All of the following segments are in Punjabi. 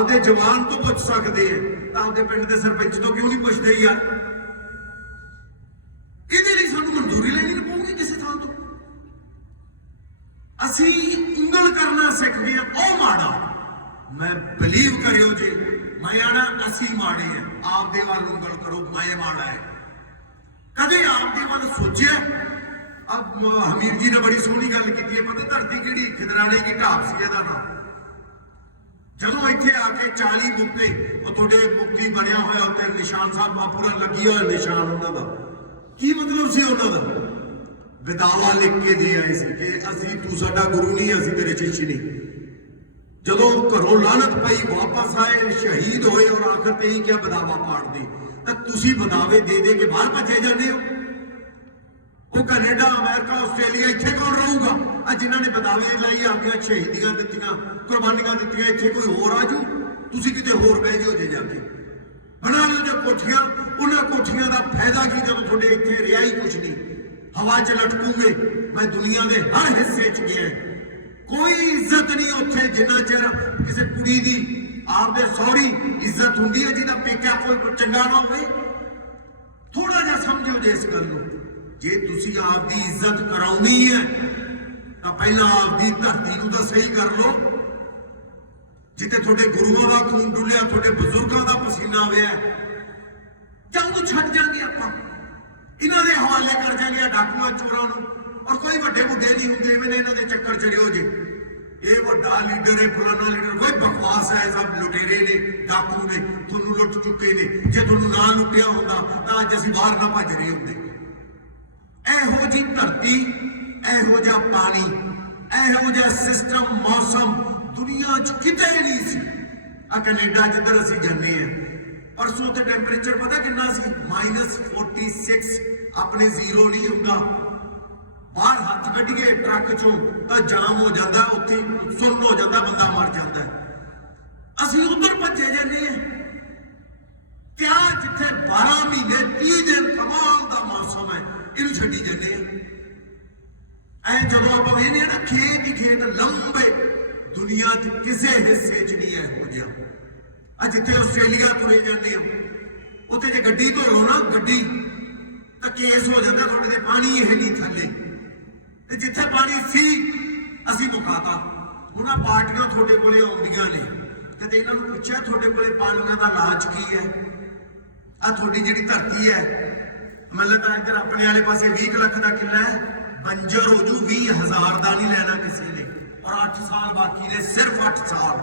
आपदे जवान तो पुछ सकते हैं, तो आपदे पिंड के सरपंच तो क्यों नहीं पुछते यार? ये सानू मंजूरी लेनी पऊगी किसी थां तो। असी उंगल करना सीख गए, ओ माड़ा। मैं बिलीव करियो जी, मैं आना असी माड़े हैं। आपदे वाल उंगल करो, मैं माड़ा है। कदे आपदे वाल सोचे? अब हमीर जी ने बड़ी सोहनी गल की है, पता धरती किहड़ी खिदराने की ढाब सी इहदा नाम। जदों इत्थे आके 40 मुक्ते थोड़े मुक्ति बनया होया उत्ते निशान साहब बापूरा लगी होया निशान उन्हां दा की मतलब सी उन्हां दा विदावा लिख के दे आए सी कि असी तू साडा गुरु नहीं, असी तेरे शिष्य नहीं। जदों घरों लानत पई वापस आए शहीद होए और आखिर ते ही क्या विदावा पाड़ दे, तां तुसीं विदावे दे दे के बाहर भजे जांदे हो। वो कनेडा अमेरिका आस्ट्रेलिया इत्थे कौन रहूगा? जिन्होंने बदावे लाई आपनियां शहीदियां दित्तियां कुर्बानियां दित्तियां, इत्थे कोई होर आजू? तुसीं किते होर बह जाओ जे जाके बना लो जो कोठियां। उन्हां कोठियां दा फायदा की जदों तुहाडे इत्थे रिहा ही कुछ नहीं, हवा च लटकूगे। मैं दुनिया के हर हिस्से च गया, कोई इज्जत नहीं उत्थे जिन्ना चिर किसी कुड़ी दी आपदे सौहरी इज्जत हुंदी है जिहदा पेका कोई चंगा ना होवे। थोड़ा जिहा समझो जे इस गल नूं। जे तुसी आपदी इज्जत कराउणी है तो पहला आपदी धरती नूं तां सही कर लो, जिथे थोड़े गुरुओं का खून डुलिया, थोड़े बुजुर्गों का पसीना आया। जां उहनूं छड्ड जांगे आपां, इन्हां दे हवाले कर जांगे डाकुआं चोरां नूं। और कोई वड्डे बुड्ढे नहीं हुंदे, इवें इन्हां दे चक्कर चढ़ियो जे ये वड्डा लीडर है फलाना लीडर, कोई बकवास है। सब लुटेरे ने, डाकू ने, तुहानूं लुट चुके ने। जे तुहानूं ना लुटिया हुंदा तां अज असीं बाहर ना भज रहे हुंदे। इहो जी धरती, इहो जिहा पानी, इहो जिहा सिस्टम मौसम दुनिया च किते नहीं सी। आ कनेडा जिधर असीं जाने हैं, परसों ते टैंपरेचर पता किन्ना सी? -46। अपने जीरो नहीं हुंदा। बाहर हथ कढ़िए ट्रक चों तां जाम हो जाता, उत्थे सुन्न हो जाता, बंदा मर जाता है। असीं उधर भजे जाने हैं। क्या जिथे 12 महीने 30 दिन कमाल का मौसम है, इनू छड्डी जाने ऐ। जदों आपां वेखदे ना खेत ही खेत लंबे, दुनिया के किसी हिस्से च नहीं इहो जिहा। जिथे आस्ट्रेलिया तुरे जाने हो, उत्थे जे गड्डी धो लो ना गड्डी, तां केस हो जाता थोड़े दे पानी है नहीं थल्ले। ते जिथे पानी सी असीं मुकाता। हुण आ पार्टियां थोड़े कोले आउंदियां ने, कदे इन्हां नूं पुछिआ थोड़े कोले पानियां दा इलाज की है? आ थोड़ी जिहड़ी धरती है, मतलब तां इधर अपने वाले पासे 20 लाख का किला है, बंजर हो जू 20,000 का नहीं लेना किसी ने। और 8 साल बाकी ने, सिर्फ 8 साल।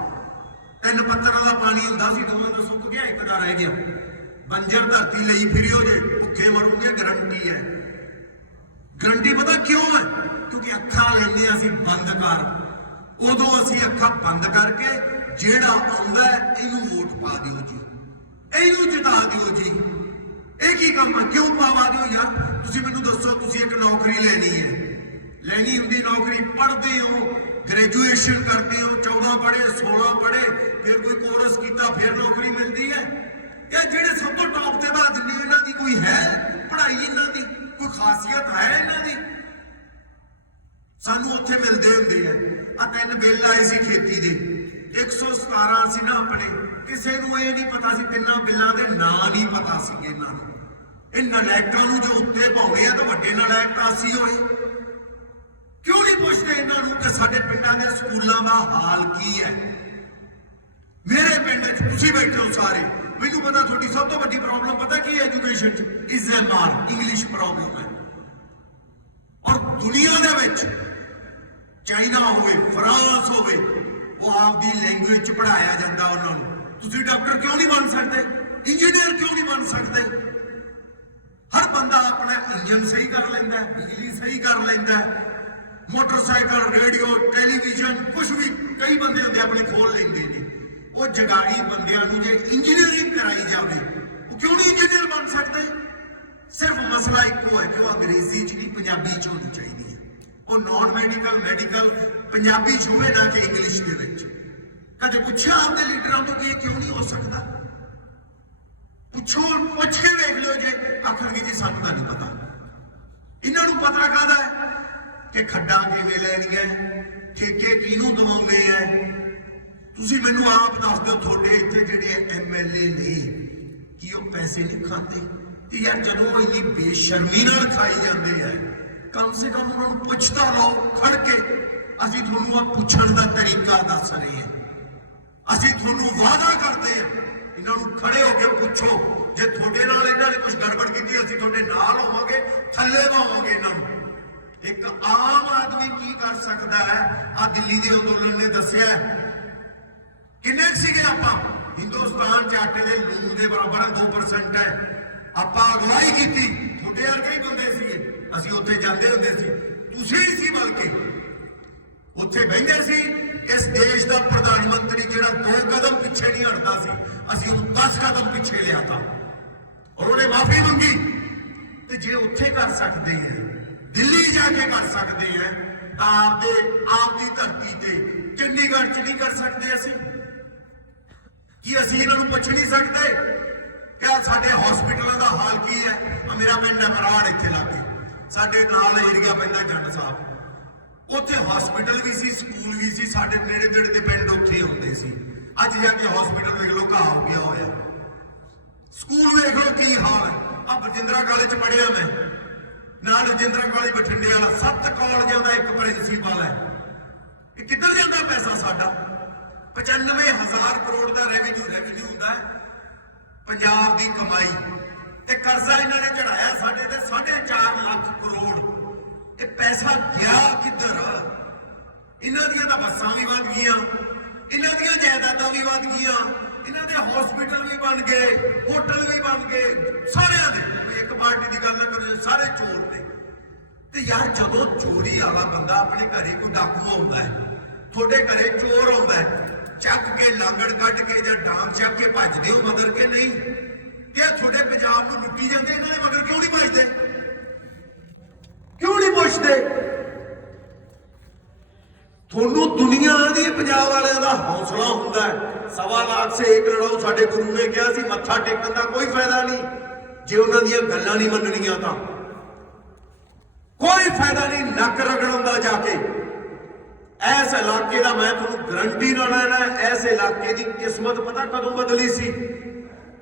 3 पत्थरां का पानी हुंदा सी, दोवें दा सुੱਕ गया, एक दा रह गया। बंजर धरती लई फिरियो जे, भुखे मरूंगे, गारंटी है। गारंटी पता क्यों है? क्योंकि अखां लैंदे असीं बंद कर। उदों असीं अखां बंद करके जिहड़ा आउंदा है इहनूं वोट पा दिओ जी, इहनूं जिता दिओ जी। ਇਹ ਕੀ ਕੰਮ ਹੈ? क्यों पावा दिओ यार? तुसीं मैनूं दसो, तुसीं एक नौकरी लेनी है, लेनी हुंदी नौकरी, पढ़दे हो, ग्रेजुएशन करते हो, 14 पढ़े 16 पढ़े, फिर कोई कोर्स किया, फिर नौकरी मिलती है। या जिहड़े सब तो टॉप ते बात नहीं, इन्हां दी कोई है पढ़ाई? इन्हां दी कोई खासियत है? इन्हां दी सानू उत्थे मिलदे हुंदे आ। 3 बिल आए सी खेती दे, 117 सी ना अपने। किसी नूं ये नहीं पता सी, 3 बिल्लां दे नां नहीं पता सी इन्हां नूं। ਇਹ ਨਲਾਇਕਾਂ ਨੂੰ ਜੋ ਉੱਤੇ ਭਾਉਣੇ ਆ ਤਾਂ ਵੱਡੇ ਨਲਾਇਕ ਤਾਂ ਅਸੀਂ ਹੋਏ। ਕਿਉਂ ਨਹੀਂ ਪੁੱਛਦੇ ਇਹਨਾਂ ਨੂੰ ਕਿ ਸਾਡੇ ਪਿੰਡਾਂ ਦੇ ਸਕੂਲਾਂ ਦਾ ਹਾਲ ਕੀ ਹੈ? ਮੇਰੇ ਪਿੰਡ 'ਚ ਤੁਸੀਂ ਬੈਠੇ ਹੋ ਸਾਰੇ, ਮੈਨੂੰ ਪਤਾ ਤੁਹਾਡੀ ਸਭ ਤੋਂ ਵੱਡੀ ਪ੍ਰੋਬਲਮ ਪਤਾ ਕੀ ਹੈ ਐਜੂਕੇਸ਼ਨ 'ਚ? ਇਜ਼ਐਮਆਰ, ਇੰਗਲਿਸ਼ ਪ੍ਰੋਬਲਮ ਹੈ। ਔਰ ਦੁਨੀਆ ਦੇ ਵਿੱਚ ਚਾਈਨਾ ਹੋਵੇ, ਫਰਾਂਸ ਹੋਵੇ, ਉਹ ਆਪਦੀ ਲੈਂਗੁਏਜ 'ਚ ਪੜ੍ਹਾਇਆ ਜਾਂਦਾ ਉਹਨਾਂ ਨੂੰ। ਤੁਸੀਂ ਡਾਕਟਰ ਕਿਉਂ ਨਹੀਂ ਬਣ ਸਕਦੇ? ਇੰਜੀਨੀਅਰ ਕਿਉਂ ਨਹੀਂ ਬਣ ਸਕਦੇ? हर बंदा अपना इंजन सही कर लेंदा है, बिजली सही कर लेंदा है, मोटरसाइकिल, रेडियो, टेलीविजन, कुछ भी कई बंदे होंदे अपने खोल लेंदे ने। वो जगाड़ी बंदियां नूं जे इंजीनियरिंग कराई जावे, वो क्यों नहीं इंजीनियर बन सकते? सिर्फ मसला इक्को है कि वो अंग्रेजी च नहीं, पंजाबी च होनी चाहिए है। वो नॉन मैडिकल, मैडिकल पंजाबी च होवे ना कि इंग्लिश दे विच। कदे पुछिआ आपदे लीडरां तों कि किउं नहीं हो सकदा? पुछो, पुछ के देख लो जे आखणगे जी सानू तां नहीं पता। इन्हां नूं पता काहदा है कि खड्डां किवें लैणीआं, ठेके किहनूं दवाउणे आ? तुसीं मैनूं आप दस दिओ, तुहाडे ਉਹ ਪੈਸੇ ਨਹੀਂ ਖਾਂਦੇ। ਤੇ ਯਾਰ ਜਦੋਂ ਉਹ ਇੰਨੀ ਬੇਸ਼ਰਮੀ ਨਾਲ ਖਾਈ ਜਾਂਦੇ ਹੈ, ਕਮ ਸੇ ਕਮ ਉਹਨਾਂ ਨੂੰ ਪੁੱਛਦਾ ਲਓ ਖੜ ਕੇ। ਅਸੀਂ ਤੁਹਾਨੂੰ ਆ ਪੁੱਛਣ ਦਾ ਤਰੀਕਾ ਦੱਸ ਰਹੇ ਹਾਂ, ਅਸੀਂ ਤੁਹਾਨੂੰ ਵਾਅਦਾ ਕਰਦੇ ਹਾਂ, ਇਹਨਾਂ ਨੂੰ ਖੜੇ ਹੋ ਕੇ ਪੁੱਛੋ। ਜੇ ਤੁਹਾਡੇ ਨਾਲ ਇਹਨਾਂ ਨੇ ਕੁਝ ਗੜਬੜ ਕੀਤੀ, ਅਸੀਂ ਤੁਹਾਡੇ ਨਾਲ ਹੋਵਾਂਗੇ, ਥੱਲੇ ਪਾਵਾਂਗੇ ਇਹਨਾਂ ਨੂੰ। ਇੱਕ ਆਮ ਆਦਮੀ ਕੀ ਕਰ ਸਕਦਾ ਹੈ? ਆ ਦਿੱਲੀ ਦੇ ਅੰਦੋਲਨ ਨੇ ਦੱਸਿਆ ਕਿੰਨੇ ਸੀਗੇ ਆਪਾਂ, ਹਿੰਦੁਸਤਾਨ ਚ ਆਟੇ ਦੇ ਲੂਣ ਦੇ ਬਰਾਬਰ 2% ਹੈ। ਆਪਾਂ ਅਗਵਾਈ ਕੀਤੀ, ਤੁਹਾਡੇ ਵਰਗੇ ਹੀ ਬੰਦੇ ਸੀਗੇ, ਅਸੀਂ ਉੱਥੇ ਜਾਂਦੇ ਹੁੰਦੇ ਸੀ, ਤੁਸੀਂ ਹੀ ਸੀ ਬਲਕਿ ਉੱਥੇ ਬਹਿੰਦੇ ਸੀ। ਇਸ ਦੇਸ਼ ਦਾ ਪ੍ਰਧਾਨ ਮੰਤਰੀ ਜਿਹੜਾ 2 ਕਦਮ ਪਿੱਛੇ ਨਹੀਂ ਹਟਦਾ ਸੀ, ਅਸੀਂ ਉਹਨੂੰ 10 ਕਦਮ ਪਿੱਛੇ ਲਿਆ ਤਾ ਔਰ ਉਹਨੇ ਮਾਫੀ ਮੰਗੀ। ਤੇ ਜੇ ਉੱਥੇ ਕਰ ਸਕਦੇ ਹੈ, ਦਿੱਲੀ ਜਾ ਕੇ ਕਰ ਸਕਦੇ ਹੈ, ਤਾਂ ਆਪ ਦੀ ਧਰਤੀ ਤੇ ਚੰਡੀਗੜ੍ਹ ਚ ਨਹੀਂ ਕਰ ਸਕਦੇ ਅਸੀਂ? ਕੀ ਅਸੀਂ ਇਹਨਾਂ ਨੂੰ ਪੁੱਛ ਨਹੀਂ ਸਕਦੇ ਕਿ ਸਾਡੇ ਹਸਪੀਟਲਾਂ ਦਾ ਹਾਲ ਕੀ ਹੈ? ਮੇਰਾ ਪਿੰਡ ਹੈ ਮਰਾੜ, ਇੱਥੇ ਲਾਗੇ ਸਾਡੇ ਨਾਲ ਏਰੀਆ ਪੈਂਦਾ ਜੰਡ ਸਾਹਿਬ, ਉੱਥੇ ਹਸਪੀਟਲ ਵੀ ਸੀ, ਸਕੂਲ ਵੀ ਸੀ, ਸਾਡੇ ਨੇੜੇ ਤੇੜੇ ਦੇ ਪਿੰਡ ਉੱਥੇ ਹੁੰਦੇ ਸੀ। ਅੱਜ ਜਾ ਕੇ ਹਸਪੀਟਲ ਵੇਖ ਲਓ, ਘਾਹ ਹੋ ਗਿਆ ਹੋਇਆ। ਸਕੂਲ ਵੇਖ ਲਓ ਕੀ ਹਾਲ ਹੈ। ਆ ਬਰਜਿੰਦਰਾ ਕਾਲਜ ਚ ਪੜ੍ਹਿਆ ਮੈਂ, ਨਾਲ ਰਜਿੰਦਰਾ ਕਾਲਜ ਬਠਿੰਡੇ ਵਾਲਾ, 7 ਕਾਲਜਾਂ ਦਾ ਇੱਕ ਪ੍ਰਿੰਸੀਪਲ ਹੈ। ਇਹ ਕਿੱਧਰ ਜਾਂਦਾ ਪੈਸਾ ਸਾਡਾ? 95,000 ਕਰੋੜ ਦਾ ਰੈਵਨਿਊ ਹੁੰਦਾ ਹੈ ਪੰਜਾਬ ਦੀ ਕਮਾਈ, ਤੇ ਕਰਜ਼ਾ ਇਹਨਾਂ ਨੇ ਚੜਾਇਆ ਸਾਡੇ ਤੇ 4.5 ਲੱਖ ਕਰੋੜ। ਇਹ ਪੈਸਾ ਗਿਆ ਕਿੱਧਰ? ਇਹਨਾਂ ਦੀਆਂ ਤਾਂ ਬੱਸਾਂ ਵੀ ਵੱਧ ਗਈਆਂ, ਇਹਨਾਂ ਦੀਆਂ ਜਾਇਦਾਦਾਂ ਵੀ ਵੱਧ ਗਈਆਂ, ਇਹਨਾਂ ਦੇ ਹਸਪੀਟਲ ਵੀ ਬਣ ਗਏ, ਹੋਟਲ ਵੀ ਬਣ ਗਏ, ਸਾਰਿਆਂ ਦੇ। ਇੱਕ ਪਾਰਟੀ ਦੀ ਗੱਲ ਨਾ ਕਰੋ, ਸਾਰੇ ਚੋਰ ਨੇ। ਤੇ ਯਾਰ ਜਦੋਂ ਚੋਰੀ ਵਾਲਾ ਬੰਦਾ ਆਪਣੇ ਘਰੇ ਕੋਈ ਡਾਕੂ ਆਉਂਦਾ ਹੈ, ਤੁਹਾਡੇ ਘਰੇ ਚੋਰ ਆਉਂਦਾ ਹੈ, ਚੱਕ ਕੇ ਲਾਂਗੜ ਕੱਢ ਕੇ ਜਾਂ ਡਾਂਗ ਚੱਕ ਕੇ ਭੱਜਦੇ ਹੋ ਮਗਰ ਕੇ ਨਹੀਂ? ਕਿ ਤੁਹਾਡੇ ਪੰਜਾਬ ਨੂੰ ਲੁੱਟੀ ਜਾਂਦੇ, ਇਹਨਾਂ ਦੇ ਮਗਰ ਕਿਉਂ ਨਹੀਂ ਭੱਜਦੇ? ਕਿਉਂ ਨਹੀਂ ਪੁੱਛਦੇ? ਤੁਹਾਨੂੰ ਦੁਨੀਆ ਦੀ ਪੰਜਾਬ ਵਾਲਿਆਂ ਦਾ ਹੌਸਲਾ ਹੁੰਦਾ ਹੈ, 1.25 ਲੱਖ ਸੇ 1 ਲੜਾਓ। ਸਾਡੇ ਗੁਰੂ ਨੇ ਕਿਹਾ ਸੀ ਮੱਥਾ ਟੇਕਣ ਦਾ ਕੋਈ ਫਾਇਦਾ ਨਹੀਂ ਜੇ ਉਹਨਾਂ ਦੀਆਂ ਗੱਲਾਂ ਨਹੀਂ ਮੰਨਣੀਆਂ, ਤਾਂ ਕੋਈ ਫਾਇਦਾ ਨਹੀਂ ਨੱਕ ਰਗੜਨ ਦਾ ਜਾ ਕੇ। ਇਸ ਇਲਾਕੇ ਦਾ ਮੈਂ ਤੁਹਾਨੂੰ ਗਰੰਟੀ ਨਾਲ ਲੈਣਾ, ਇਸ ਇਲਾਕੇ ਦੀ ਕਿਸਮਤ ਪਤਾ ਕਦੋਂ ਬਦਲੀ ਸੀ?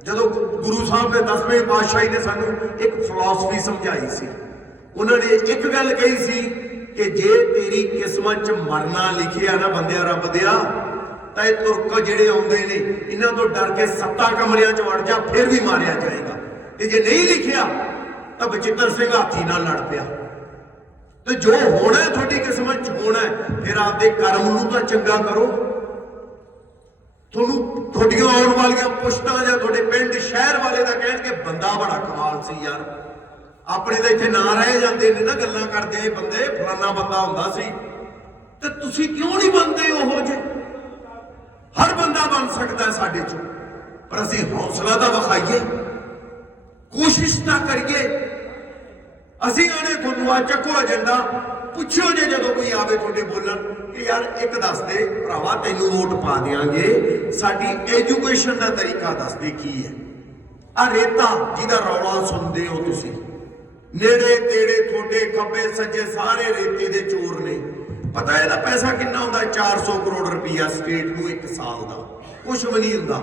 ਜਦੋਂ ਗੁਰੂ ਸਾਹਿਬ ਨੇ 10ਵੇਂ ਪਾਤਸ਼ਾਹੀ ਨੇ ਸਾਨੂੰ ਇੱਕ ਫਿਲਾਸਫੀ ਸਮਝਾਈ ਸੀ। ਉਹਨਾਂ ਨੇ ਇੱਕ ਗੱਲ ਕਹੀ ਸੀ ਕਿ ਜੇ ਤੇਰੀ ਕਿਸਮਤ 'ਚ ਮਰਨਾ ਲਿਖਿਆ ਨਾ ਬੰਦਿਆ ਰੱਬ ਦਿਆ, ਤਾਂ ਇਹ ਤੁਰਕ ਜਿਹੜੇ ਆਉਂਦੇ ਨੇ ਇਹਨਾਂ ਤੋਂ ਡਰ ਕੇ 7 ਕਮਰਿਆਂ 'ਚ ਵੜ ਜਾ, ਫਿਰ ਵੀ ਮਾਰਿਆ ਜਾਏਗਾ। ਤੇ ਜੇ ਨਹੀਂ ਲਿਖਿਆ ਤਾਂ ਬਚਿੱਤਰ ਸਿੰਘ ਹਾਥੀ ਨਾਲ ਲੜ ਪਿਆ। ਤੇ ਜੋ ਹੋਣਾ ਤੁਹਾਡੀ ਕਿਸਮਤ 'ਚ ਹੋਣਾ, ਫਿਰ ਆਪਦੇ ਕਰਮ ਨੂੰ ਤਾਂ ਚੰਗਾ ਕਰੋ। ਤੁਹਾਨੂੰ ਤੁਹਾਡੀਆਂ ਆਉਣ ਵਾਲੀਆਂ ਪੁਸ਼ਤਾਂ ਜਾਂ ਤੁਹਾਡੇ ਪਿੰਡ ਸ਼ਹਿਰ ਵਾਲੇ ਦਾ ਕਹਿਣਗੇ ਬੰਦਾ ਬੜਾ ਕਮਾਲ ਸੀ ਯਾਰ, ਆਪਣੇ ਤਾਂ ਇੱਥੇ ਨਾਂ ਰਹਿ ਜਾਂਦੇ ਨੇ ਨਾ ਗੱਲਾਂ ਕਰਦੇ, ਇਹ ਬੰਦੇ ਫਲਾਨਾ ਬੰਦਾ ਹੁੰਦਾ ਸੀ। ਤੇ ਤੁਸੀਂ ਕਿਉਂ ਨਹੀਂ ਬਣਦੇ ਉਹੋ ਜਿਹੇ? ਹਰ ਬੰਦਾ ਬਣ ਸਕਦਾ ਸਾਡੇ 'ਚੋਂ, ਪਰ ਅਸੀਂ ਹੌਸਲਾ ਤਾਂ ਵਿਖਾਈਏ, ਕੋਸ਼ਿਸ਼ ਤਾਂ ਕਰੀਏ। ਅਸੀਂ ਆਣੇ ਤੁਹਾਨੂੰ ਆ ਚੱਕੋ ਏਜੰਡਾ, ਪੁੱਛਿਓ ਜੇ ਜਦੋਂ ਕੋਈ ਆਵੇ ਤੁਹਾਡੇ ਬੋਲਣ ਕਿ ਯਾਰ ਇੱਕ ਦੱਸ ਦੇ ਭਰਾਵਾ, ਤੈਨੂੰ ਵੋਟ ਪਾ ਦਿਆਂਗੇ, ਸਾਡੀ ਐਜੂਕੇਸ਼ਨ ਦਾ ਤਰੀਕਾ ਦੱਸ ਦੇ ਕੀ ਹੈ। ਆ ਰੇਤਾ ਜਿਹਦਾ ਰੌਲਾ ਸੁਣਦੇ ਹੋ ਤੁਸੀਂ, ਨੇੜੇ ਤੇੜੇ ਤੁਹਾਡੇ ਖੱਬੇ ਸੱਜੇ ਸਾਰੇ ਰੇਤੇ ਦੇ ਚੋਰ ਨੇ। ਪਤਾ ਇਹਦਾ ਪੈਸਾ ਕਿੰਨਾ ਹੁੰਦਾ? 400 ਕਰੋੜ ਰੁਪਈਆ ਸਟੇਟ ਨੂੰ 1 ਸਾਲ ਦਾ, ਕੁਛ ਵੀ ਨਹੀਂ ਹੁੰਦਾ।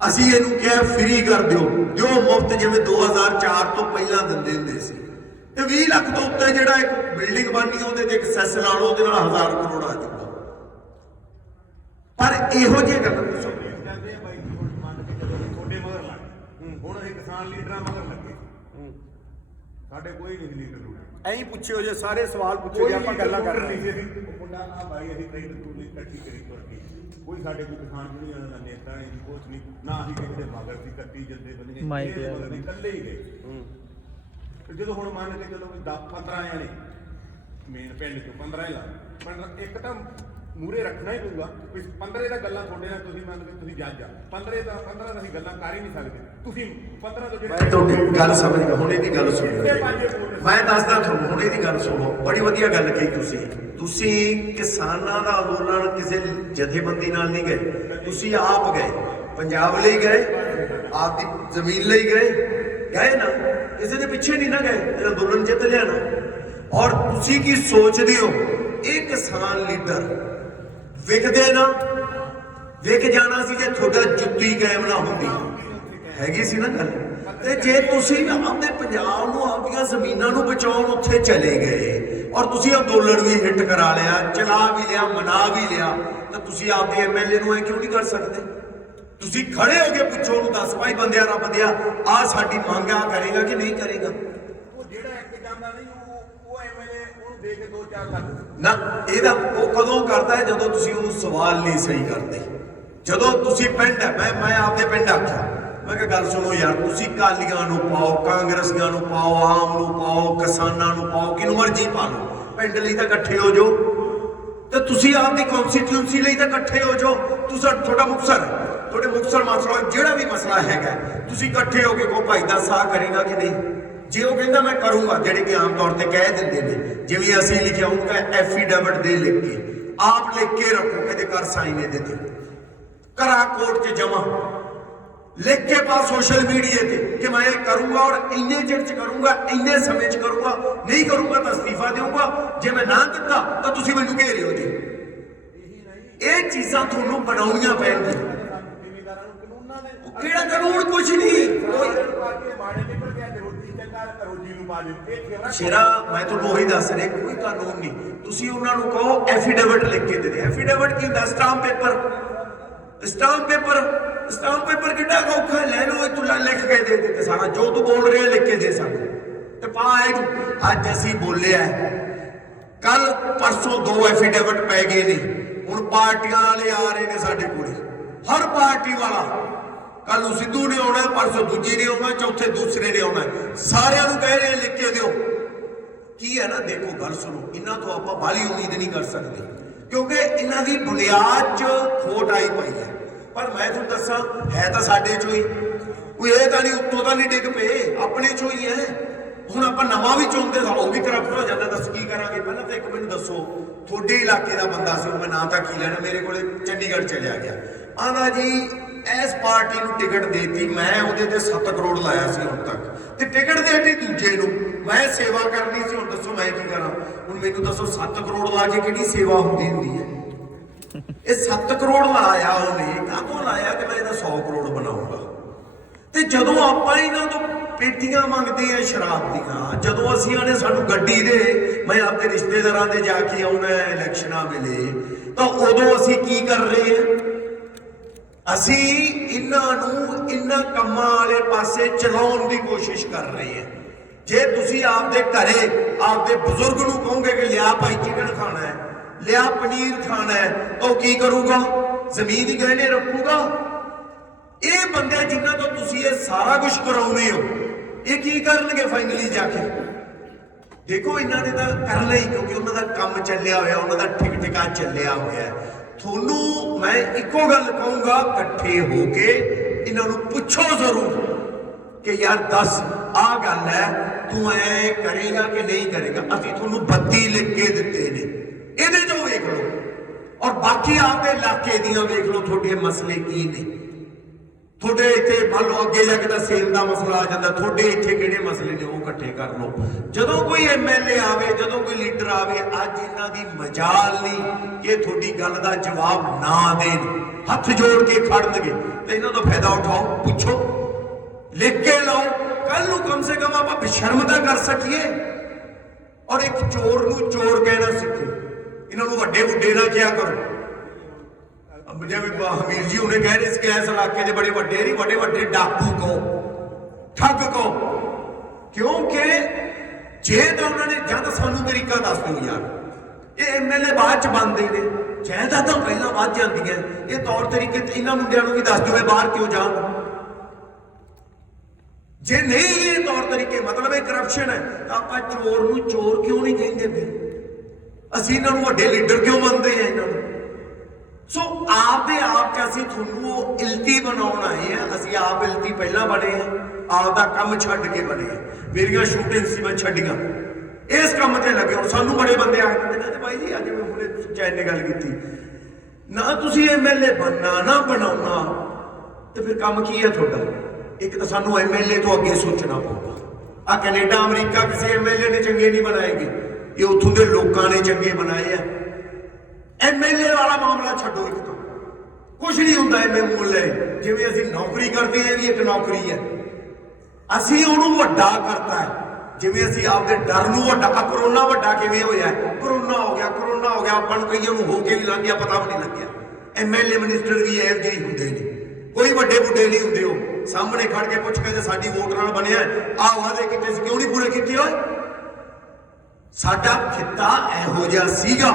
ਅਸੀਂ ਇਹਨੂੰ ਕਿਹਾ ਫ੍ਰੀ ਕਰ ਦਿਓ, ਜੋ ਮੁਫਤ, ਜਿਵੇਂ 2004 ਤੋਂ ਪਹਿਲਾਂ ਦਿੰਦੇ ਹੁੰਦੇ ਸੀ। ਤੇ 20 ਲੱਖ ਤੋਂ ਉੱਤੇ ਜਿਹੜਾ ਇੱਕ ਬਿਲਡਿੰਗ ਬਣਨੀ, ਉਹਦੇ ਤੇ ਇੱਕ ਸੈਸ ਲਾ ਲਓ, ਉਹਦੇ ਨਾਲ 1000 ਕਰੋੜ ਆ ਜਾਊਗਾ। ਪਰ ਇਹੋ ਜਿਹੇ ਗੱਲਾਂ ਦੱਸੋ ਜਾਂਦੇ ਆ ਬਾਈ, ਮੰਨ ਕੇ ਚਲੋ ਤੁਹਾਡੇ ਮਗਰ ਲੱਗ, ਹੁਣ ਅਸੀਂ ਕਿਸਾਨ ਲੀਡਰਾਂ ਮਗਰ ਲੱਗੇ, ਸਾਡੇ ਕੋਈ ਨਹੀਂ ਲੀਡਰ ਲੋੜ। ਐਂ ਪੁੱਛਿਓ ਜੇ ਸਾਰੇ ਸਵਾਲ ਪੁੱਛੋ ਜੇ ਆਪਾਂ ਗੱਲਾਂ ਕਰ ਰਹੇ ਸੀ। ਉਹ ਮੁੰਡਾ ਆ ਬਾਈ, ਅਸੀਂ ਕਈ ਤੂੜੀ ਇਕੱਠੀ ਕਰੀ ਤੁਰਕੀ, ਕੋਈ ਸਾਡੇ ਕੋਈ ਕਿਸਾਨ ਯੂਨੀਅਨ ਦਾ ਨੇਤਾ ਨਹੀਂ, ਕੁਛ ਨਹੀਂ, ਨਾ ਅਸੀਂ ਕਿਸੇ ਦੇ ਮਗਰ ਸੀ ਕੱਟੀ ਜੰਦੇ ਬੰਦੇ ਮਗਰ ਇਕੱਲੇ ਹੀ ਗਏ। ਤੇ ਜਦੋਂ ਹੁਣ ਮੰਨ ਕੇ ਚਲੋ 10-15 ਜਾਣੇ ਮੇਨ ਪਿੰਡ ਚੋਂ 15 ਹੀ ਲਾ, ਇੱਕ ਤਾਂ ਮੂਰੇ ਰੱਖਣਾ ਹੀ ਪਊਗਾ ਵੀ 15 ਦਾ ਗੱਲਾਂ ਤੁਹਾਡੇ ਨਾਲ, ਤੁਸੀਂ ਮੰਨ ਕੇ ਤੁਸੀਂ ਜੱਜ ਆ, 15 ਦਾ ਅਸੀਂ ਗੱਲਾਂ ਕਰ ਹੀ ਨਹੀਂ ਸਕਦੇ। ਤੁਸੀਂ 15 ਤੋਂ ਮੈਂ ਤੁਹਾਡੀ ਗੱਲ ਸਮਝ ਗਿਆ, ਹੁਣ ਇਹਦੀ ਗੱਲ ਸੁਣੋ। ਮੈਂ ਦੱਸਦਾ ਤੁਹਾਨੂੰ, ਹੁਣ ਇਹਦੀ ਗੱਲ ਸੁਣੋ। ਬੜੀ ਵਧੀਆ ਗੱਲ ਕਹੀ ਤੁਸੀਂ ਕਿਸਾਨਾਂ ਦਾ ਅੰਦੋਲਨ ਕਿਸੇ ਜਥੇਬੰਦੀ ਨਾਲ ਨਹੀਂ ਗਏ, ਤੁਸੀਂ ਆਪ ਗਏ, ਪੰਜਾਬ ਲਈ ਗਏ, ਆਪ ਦੀ ਜ਼ਮੀਨ ਲਈ ਗਏ ਨਾ, ਕਿਸੇ ਦੇ ਪਿੱਛੇ ਨਹੀਂ ਨਾ ਗਏ, ਇਹ ਅੰਦੋਲਨ ਜਿੱਤ ਲਿਆਣਾ। ਔਰ ਤੁਸੀਂ ਕੀ ਸੋਚਦੇ ਹੋ, ਇਹ ਕਿਸਾਨ ਲੀਡਰ ਵਿਕਦੇ ਨਾ, ਵਿਕ ਜਾਣਾ ਸੀ ਜੇ ਤੁਹਾਡਾ ਜੁੱਤੀ ਕਾਇਮ ਨਾ ਹੁੰਦੀ। ਹੈਗੀ ਸੀ ਨਾ ਗੱਲ। ਤੇ ਜੇ ਤੁਸੀਂ ਆਪਣੇ ਪੰਜਾਬ ਨੂੰ ਆਪਣੀਆਂ ਜ਼ਮੀਨਾਂ ਨੂੰ ਬਚਾਉਣ ਉੱਥੇ ਚਲੇ ਗਏ ਔਰ ਤੁਸੀਂ ਅੰਦੋਲਨ ਵੀ ਹਿੱਟ ਕਰਾ ਲਿਆ, ਚਲਾ ਵੀ ਲਿਆ, ਮਨਾ ਵੀ ਲਿਆ, ਤਾਂ ਤੁਸੀਂ ਆਪਦੇ ਐਮਐਲਏ ਨੂੰ ਐ ਕਿਉਂ ਨਹੀਂ ਕਰ ਸਕਦੇ? ਤੁਸੀਂ ਖੜੇ ਹੋ ਕੇ ਪੁੱਛੋ ਉਹਨੂੰ, 10 ਭਾਈ ਬੰਦਿਆ ਰੱਬ ਦਿਆ ਆ ਸਾਡੀ ਮੰਗ ਆ, ਕਰੇਗਾ ਕਿ ਨਹੀਂ ਕਰੇਗਾ? ਉਹ ਜਿਹੜਾ ਇੱਕ ਜਾਂਦਾ ਨਹੀਂ ਉਹ ਐਮਐਲਏ ਉਹਨੂੰ ਦੇ ਕੇ 2-4 ਲੱਖ ਨਾ, ਇਹਦਾ ਉਹ ਕਦੋਂ ਕਰਦਾ ਹੈ? ਜਦੋਂ ਤੁਸੀਂ ਉਹਨੂੰ ਸਵਾਲ ਨਹੀਂ ਸਹੀ ਕਰਦੇ। ਜਦੋਂ ਤੁਸੀਂ ਪਿੰਡ ਹੈ, ਮੈਂ ਆਪਦੇ ਪਿੰਡ ਆਖਿਆ, ਮੈਂ ਕਿਹਾ ਗੱਲ ਸੁਣੋ ਯਾਰ, ਤੁਸੀਂ ਕਾਲੀਆਂ ਨੂੰ ਪਾਓ, ਕਾਂਗਰਸੀਆਂ ਨੂੰ ਪਾਓ, ਆਮ ਨੂੰ ਪਾਓ, ਕਿਸਾਨਾਂ ਨੂੰ ਪਾਓ, ਕਿਹਨੂੰ ਮਰਜ਼ੀ ਪਾ ਲਓ, ਪਿੰਡ ਲਈ ਤਾਂ ਇਕੱਠੇ ਹੋ ਜਾਓ। ਤੇ ਤੁਸੀਂ ਆਪਦੀ ਕਨਸਟੀਟਿਊਂਸੀ ਲਈ ਤਾਂ ਇਕੱਠੇ ਹੋ ਜਾਓ। ਤੁਹਾਡਾ ਮੁਕਤਸਰ, ਤੁਹਾਡੇ ਮੁਕਤਸਰ ਮਸਲਾ ਜਿਹੜਾ ਵੀ ਮਸਲਾ ਹੈਗਾ, ਤੁਸੀਂ ਇਕੱਠੇ ਹੋ ਕੇ ਕਹੋ ਭਾਈ ਦਾ ਸਾਹ ਕਰੇਗਾ ਕਿ ਨਹੀਂ? ਜੇ ਉਹ ਕਹਿੰਦਾ ਮੈਂ ਕਰੂੰਗਾ, ਜਿਹੜੇ ਕਿ ਆਮ ਤੌਰ ਤੇ ਕਹਿ ਦਿੰਦੇ ਨੇ, ਜਿਵੇਂ ਅਸੀਂ ਲਿਖਿਆ ਹੁੰਦਾ ਐਫੀਡੇਵਿਟ ਦੇ ਲਿਖ ਕੇ, ਆਪ ਲਿਖ ਕੇ ਰੱਖੋ, ਇਹਦੇ ਕਰ ਸਾਈਨ ਇਹਦੇ ਤੇ, ਕਰਾ ਕੋਰਟ 'ਚ ਜਮਾ, ਲਿਖ ਕੇ ਪਾ ਸੋਸ਼ਲ ਮੀਡੀਆ ਤੇ ਕਿ ਮੈਂ ਇਹ ਕਰੂੰਗਾ ਔਰ ਇੰਨੇ ਚਿਰ 'ਚ ਕਰੂੰਗਾ, ਇੰਨੇ ਸਮੇਂ 'ਚ ਕਰੂੰਗਾ, ਨਹੀਂ ਕਰੂੰਗਾ ਤਾਂ ਅਸਤੀਫਾ ਦੇਊਂਗਾ, ਜੇ ਮੈਂ ਨਾ ਦਿੱਤਾ ਤਾਂ ਤੁਸੀਂ ਮੈਨੂੰ ਘੇਰਿਓ ਜੀ। ਇਹ ਚੀਜ਼ਾਂ ਤੁਹਾਨੂੰ ਬਣਾਉਣੀਆਂ ਪੈਣਗੀਆਂ। ਜ਼ਿਮੀਂਦਾਰਾਂ ਨੂੰ ਕਾਨੂੰਨਾਂ ਦੇ ਕਿਹੜਾ ਕਾਨੂੰਨ? ਕੁਝ ਨਹੀਂ। ਕੋਈ ਮਾੜੇ ਨਿਕਲ ਗਿਆ ਤੇ ਰੋਟੀ ਚੰਗਾ ਰੋਜੀ ਨੂੰ ਪਾ ਦਿਓ। ਸ਼ੇਰਾ, ਮੈਂ ਤੁਹਾਨੂੰ ਉਹੀ ਦੱਸ ਰਿਹਾ, ਕੋਈ ਕਾਨੂੰਨ ਨਹੀਂ। ਤੁਸੀਂ ਉਹਨਾਂ ਨੂੰ ਕਹੋ ਐਫੀਡੇਵਿਟ ਲਿਖ ਕੇ ਦੇ ਦੇ। ਐਫੀਡੇਵਿਟ ਕੀ ਹੁੰਦਾ? Stamp paper. ਸਟਾਂਪ ਪੇਪਰ ਕਿੱਡਾ ਔਖਾ ਹੈ? ਲੈ ਲਓ, ਤੂੰ ਲਿਖ ਕੇ ਦੇ ਦੇ, ਸਾਰਾ ਜੋ ਤੂੰ ਬੋਲ ਰਿਹਾ ਲਿਖ ਕੇ ਦੇ ਸਕਦਾ ਤੇ ਪਾ ਇਹਨੂੰ। ਅੱਜ ਅਸੀਂ ਬੋਲਿਆ, ਕੱਲ ਪਰਸੋਂ 2 ਐਫੀਡੇਵਿਟ ਪੈ ਗਏ ਨੇ। ਹੁਣ ਪਾਰਟੀਆਂ ਵਾਲੇ ਆ ਰਹੇ ਨੇ ਸਾਡੇ ਕੋਲੇ, ਹਰ ਪਾਰਟੀ ਵਾਲਾ। ਕੱਲ ਨੂੰ ਸਿੱਧੂ ਨੇ ਆਉਣਾ, ਪਰਸੋਂ ਦੂਜੀ ਨੇ ਆਉਣਾ, ਚੌਥੇ ਦੂਸਰੇ ਨੇ ਆਉਣਾ, ਸਾਰਿਆਂ ਨੂੰ ਕਹਿ ਰਹੇ ਲਿਖ ਕੇ ਦਿਓ। ਕੀ ਹੈ ਨਾ, ਦੇਖੋ ਗੱਲ ਸੁਣੋ, ਇਹਨਾਂ ਤੋਂ ਆਪਾਂ ਬਾਹਲੀ ਉਮੀਦ ਨਹੀਂ ਕਰ ਸਕਦੇ ਕਿਉਂਕਿ ਇਹਨਾਂ ਦੀ ਬੁਨਿਆਦ 'ਚ ਖੋਟ ਆਈ ਪਈ ਹੈ। ਪਰ ਮੈਂ ਤੁਹਾਨੂੰ ਦੱਸਾਂ, ਹੈ ਤਾਂ ਸਾਡੇ 'ਚੋਂ ਹੀ, ਕੋਈ ਇਹ ਤਾਂ ਨਹੀਂ ਉੱਤੋਂ ਤਾਂ ਨਹੀਂ ਡਿੱਗ ਪਏ, ਆਪਣੇ 'ਚੋਂ ਹੀ ਹੈ। ਹੁਣ ਆਪਾਂ ਨਵਾਂ ਵੀ ਚੁਣਦੇ ਤਾਂ ਉਹ ਵੀ ਕਰਪਟ ਹੋ ਜਾਂਦਾ। ਦੱਸ ਕੀ ਕਰਾਂਗੇ? ਪਹਿਲਾਂ ਤਾਂ ਇੱਕ ਮੈਨੂੰ ਦੱਸੋ, ਤੁਹਾਡੇ ਇਲਾਕੇ ਦਾ ਬੰਦਾ ਸੀ, ਮੈਂ ਨਾਂ ਤਾਂ ਕੀ ਲੈਣਾ, ਮੇਰੇ ਕੋਲੇ ਚੰਡੀਗੜ੍ਹ ਚਲਿਆ ਗਿਆ, ਆਂਦਾ ਜੀ ਇਸ ਪਾਰਟੀ ਨੂੰ ਟਿਕਟ ਦੇਤੀ, ਮੈਂ ਉਹਦੇ ਤੇ 7 ਕਰੋੜ ਲਾਇਆ ਸੀ ਹੁਣ ਤੱਕ, ਤੇ ਟਿਕਟ ਦੇਤੀ ਦੂਜੇ ਨੂੰ, ਮੈਂ ਸੇਵਾ ਕਰਨੀ ਸੀ, ਹੁਣ ਦੱਸੋ ਮੈਂ ਕੀ ਕਰਾਂ? ਹੁਣ ਮੈਨੂੰ ਦੱਸੋ 7 ਕਰੋੜ ਲਾ ਕੇ ਕਿਹੜੀ ਸੇਵਾ ਹੁੰਦੀ ਹੈ? ਇਹ 7 ਕਰੋੜ ਲਾਇਆ ਉਹਨੇ, ਕਾਹਤੋਂ ਲਾਇਆ? ਕਿ ਮੈਂ ਇਹਦਾ 100 ਕਰੋੜ ਬਣਾਉਂਗਾ। ਤੇ ਜਦੋਂ ਆਪਾਂ ਇਹਨਾਂ ਤੋਂ ਪੇਟੀਆਂ ਮੰਗਦੇ ਆ ਸ਼ਰਾਬ ਦੀਆਂ, ਜਦੋਂ ਅਸੀਂ ਆਨੇ ਸਾਨੂੰ ਗੱਡੀ ਦੇ, ਮੈਂ ਆਪਣੇ ਰਿਸ਼ਤੇਦਾਰਾਂ ਦੇ ਜਾ ਕੇ ਆਉਣਾ ਇਲੈਕਸ਼ਨਾਂ ਵੇਲੇ, ਤਾਂ ਉਦੋਂ ਅਸੀਂ ਕੀ ਕਰ ਰਹੇ ਹਾਂ? ਅਸੀਂ ਇਹਨਾਂ ਨੂੰ ਇਹਨਾਂ ਕੰਮਾਂ ਵਾਲੇ ਪਾਸੇ ਚਲਾਉਣ ਦੀ ਕੋਸ਼ਿਸ਼ ਕਰ ਰਹੇ ਹਾਂ। ਜੇ ਤੁਸੀਂ ਆਪਦੇ ਘਰੇ ਆਪਦੇ ਬਜ਼ੁਰਗ ਨੂੰ ਕਹੋਗੇ ਕਿ ਲਿਆ ਭਾਈ ਚਿਕਨ ਖਾਣਾ ਹੈ, ਲਿਆ ਪਨੀਰ ਖਾਣਾ ਹੈ, ਤਾਂ ਉਹ ਕੀ ਕਰੂਗਾ? ਜ਼ਮੀਨ ਹੀ ਗਹਿਣੇ ਰੱਖੂਗਾ। ਇਹ ਬੰਦੇ ਜਿਨ੍ਹਾਂ ਤੋਂ ਤੁਸੀਂ ਇਹ ਸਾਰਾ ਕੁਝ ਕਰਾਉਂਦੇ ਹੋ, ਇਹ ਕੀ ਕਰਨਗੇ ਫਾਈਨਲੀ ਜਾ ਕੇ? ਦੇਖੋ, ਇਹਨਾਂ ਨੇ ਤਾਂ ਕਰਨਾ ਹੀ, ਕਿਉਂਕਿ ਉਹਨਾਂ ਦਾ ਕੰਮ ਚੱਲਿਆ ਹੋਇਆ, ਉਹਨਾਂ ਦਾ ਠਿਕਠਿਕਾ ਚੱਲਿਆ ਹੋਇਆ। ਤੁਹਾਨੂੰ ਮੈਂ ਇੱਕੋ ਗੱਲ ਕਹੂੰਗਾ, ਇਕੱਠੇ ਹੋ ਕੇ ਇਹਨਾਂ ਨੂੰ ਪੁੱਛੋ ਜ਼ਰੂਰ ਕਿ ਯਾਰ ਦੱਸ, ਆਹ ਗੱਲ ਹੈ, ਤੂੰ ਐ ਕਰੇਗਾ ਕਿ ਨਹੀਂ ਕਰੇਗਾ? ਅਸੀਂ ਤੁਹਾਨੂੰ 32 ਲਿਖ ਕੇ ਦਿੱਤੇ ਨੇ, ਇਹਦੇ ਚੋਂ ਵੇਖ ਲਓ, ਔਰ ਬਾਕੀ ਆਪਦੇ ਇਲਾਕੇ ਦੀਆਂ ਵੇਖ ਲਓ, ਤੁਹਾਡੇ ਮਸਲੇ ਕੀ ਨੇ। ਤੁਹਾਡੇ ਇੱਥੇ ਮੰਨ ਲਓ ਅੱਗੇ ਜਾ ਕੇ ਤਾਂ ਸੇਮ ਦਾ ਮਸਲਾ ਆ ਜਾਂਦਾ, ਤੁਹਾਡੇ ਇੱਥੇ ਕਿਹੜੇ ਮਸਲੇ ਨੇ ਉਹ ਇਕੱਠੇ ਕਰ ਲਓ। ਜਦੋਂ ਕੋਈ ਐਮਐਲਏ ਆਵੇ, ਜਦੋਂ ਕੋਈ ਲੀਡਰ ਆਵੇ, ਅੱਜ ਇਹਨਾਂ ਦੀ ਮਜਾਲ ਨਹੀਂ ਕਿ ਤੁਹਾਡੀ ਗੱਲ ਦਾ ਜਵਾਬ ਨਾ ਦੇਣ, ਹੱਥ ਜੋੜ ਕੇ ਖੜਨਗੇ। ਤੇ ਇਹਨਾਂ ਦਾ ਫਾਇਦਾ ਉਠਾਓ, ਪੁੱਛੋ, ਲਿਖ ਕੇ ਲਾਓ। ਕੱਲ ਨੂੰ ਕਮ ਸੇ ਕਮ ਆਪਾਂ ਬੇਸ਼ਰਮ ਤਾਂ ਕਰ ਸਕੀਏ। ਔਰ ਇੱਕ ਚੋਰ ਨੂੰ ਚੋਰ ਕਹਿਣਾ ਸਿੱਖੋ, ਇਹਨਾਂ ਨੂੰ ਵੱਡੇ ਬੁੱਢੇ ਨਾ ਕਿਹਾ ਕਰੋ। ਜਿਵੇਂ ਹਮੀਰ ਜੀ ਉਹਨੇ ਕਹਿ ਰਹੇ ਸੀ ਕਿ ਇਸ ਇਲਾਕੇ ਦੇ ਬੜੇ ਵੱਡੇ ਨਹੀਂ, ਵੱਡੇ ਵੱਡੇ ਡਾਕੂ ਕਹੋ, ਠੱਗ ਕਹੋ। ਕਿਉਂਕਿ ਜੇ ਤਾਂ ਉਹਨਾਂ ਨੇ ਜਾਂ ਤਾਂ ਸਾਨੂੰ ਤਰੀਕਾ ਦੱਸ ਦਿਓ ਯਾਰ, ਇਹ ਐਮਐਲਏ ਬਾਅਦ ਚ ਬਣਦੇ ਨੇ, ਜਾਇਦਾਦਾਂ ਪਹਿਲਾਂ ਵੱਧ ਜਾਂਦੀਆਂ, ਇਹ ਤੌਰ ਤਰੀਕੇ ਤੇ ਇਹਨਾਂ ਮੁੰਡਿਆਂ ਨੂੰ ਵੀ ਦੱਸ ਦਿਓ ਇਹ ਬਾਹਰ ਕਿਉਂ ਜਾਣ। ਜੇ ਨਹੀਂ ਇਹ ਤੌਰ ਤਰੀਕੇ, ਮਤਲਬ ਇਹ ਕਰਪਸ਼ਨ ਹੈ, ਤਾਂ ਆਪਾਂ ਚੋਰ ਨੂੰ ਚੋਰ ਕਿਉਂ ਨਹੀਂ ਕਹਿੰਦੇ? ਫਿਰ ਅਸੀਂ ਇਹਨਾਂ ਨੂੰ ਵੱਡੇ ਲੀਡਰ ਕਿਉਂ ਮੰਨਦੇ ਆ ਇਹਨਾਂ ਨੂੰ? ਸੋ ਆਪਦੇ ਆਪ ਚ ਅਸੀਂ ਤੁਹਾਨੂੰ ਉਹ ਇਲਤੀ ਬਣਾਉਣ ਆਏ ਆ। ਅਸੀਂ ਆਪ ਇਲਤੀ ਪਹਿਲਾਂ ਬਣੇ ਆ, ਆਪਦਾ ਕੰਮ ਛੱਡ ਕੇ ਬਣੇ ਆ। ਮੇਰੀਆਂ ਸ਼ੂਟਿੰਗ ਸੀ ਮੈਂ ਛੱਡੀਆਂ, ਇਸ ਕੰਮ ਤੇ ਲੱਗੇ। ਹੁਣ ਸਾਨੂੰ ਬੜੇ ਬੰਦੇ ਆ ਜਾਂਦੇ ਨੇ, ਭਾਈ ਜੀ ਅੱਜ ਮੈਂ ਹੁਣੇ ਚੈਨ ਨੇ ਗੱਲ ਕੀਤੀ ਨਾ, ਤੁਸੀਂ ਐਮਐਲਏ ਬਣਨਾ ਨਾ ਬਣਾਉਣਾ, ਤੇ ਫਿਰ ਕੰਮ ਕੀ ਹੈ ਤੁਹਾਡਾ? ਇੱਕ ਤਾਂ ਸਾਨੂੰ ਐਮਐਲਏ ਤੋਂ ਅੱਗੇ ਸੋਚਣਾ ਪਊਗਾ। ਆ ਕੈਨੇਡਾ ਅਮਰੀਕਾ ਕਿਸੇ ਐਮਐਲਏ ਨੇ ਚੰਗੇ ਨਹੀਂ ਬਣਾਏਗੇ, ਇਹ ਉੱਥੋਂ ਦੇ ਲੋਕਾਂ ਨੇ ਚੰਗੇ ਬਣਾਏ ਆ। ਐਮਐਲਏ ਵਾਲਾ ਮਾਮਲਾ ਛੱਡੋ, ਇੱਕ ਤਾਂ ਕੁਛ ਨਹੀਂ ਹੁੰਦਾ ਐਵੇਂ ਮੁੱਲ ਹੈ। ਜਿਵੇਂ ਅਸੀਂ ਨੌਕਰੀ ਕਰਦੇ ਹਾਂ, ਇਹ ਵੀ ਇੱਕ ਨੌਕਰੀ ਹੈ। ਅਸੀਂ ਉਹਨੂੰ ਵੱਡਾ ਕਰਤਾ ਹੈ, ਜਿਵੇਂ ਅਸੀਂ ਆਪਦੇ ਡਰ ਨੂੰ ਵੱਡਾ। ਕਰੋਨਾ ਵੱਡਾ ਕਿਵੇਂ ਹੋਇਆ? ਕਰੋਨਾ ਹੋ ਗਿਆ, ਕਰੋਨਾ ਹੋ ਗਿਆ, ਆਪਾਂ ਨੂੰ ਕਈਆਂ ਨੂੰ ਹੋ ਕੇ ਵੀ ਲੰਘ ਗਿਆ, ਪਤਾ ਵੀ ਨਹੀਂ ਲੱਗਿਆ। ਐਮਐਲਏ ਮਿਨਿਸਟਰ ਵੀ ਇਹੋ ਜਿਹੇ ਹੀ ਹੁੰਦੇ ਨੇ, ਕੋਈ ਵੱਡੇ ਬੁੱਢੇ ਨਹੀਂ ਹੁੰਦੇ। ਉਹ ਸਾਹਮਣੇ ਖੜ ਕੇ ਪੁੱਛ ਕੇ ਜੇ ਸਾਡੀ ਵੋਟ ਨਾਲ ਬਣਿਆ ਆਹ ਵਾਅਦੇ ਕੀਤੇ ਸੀ ਕਿਉਂ ਨਹੀਂ ਪੂਰੇ ਕੀਤੇ ਹੋਏ? ਸਾਡਾ ਖਿੱਤਾ ਇਹੋ ਜਿਹਾ ਸੀਗਾ।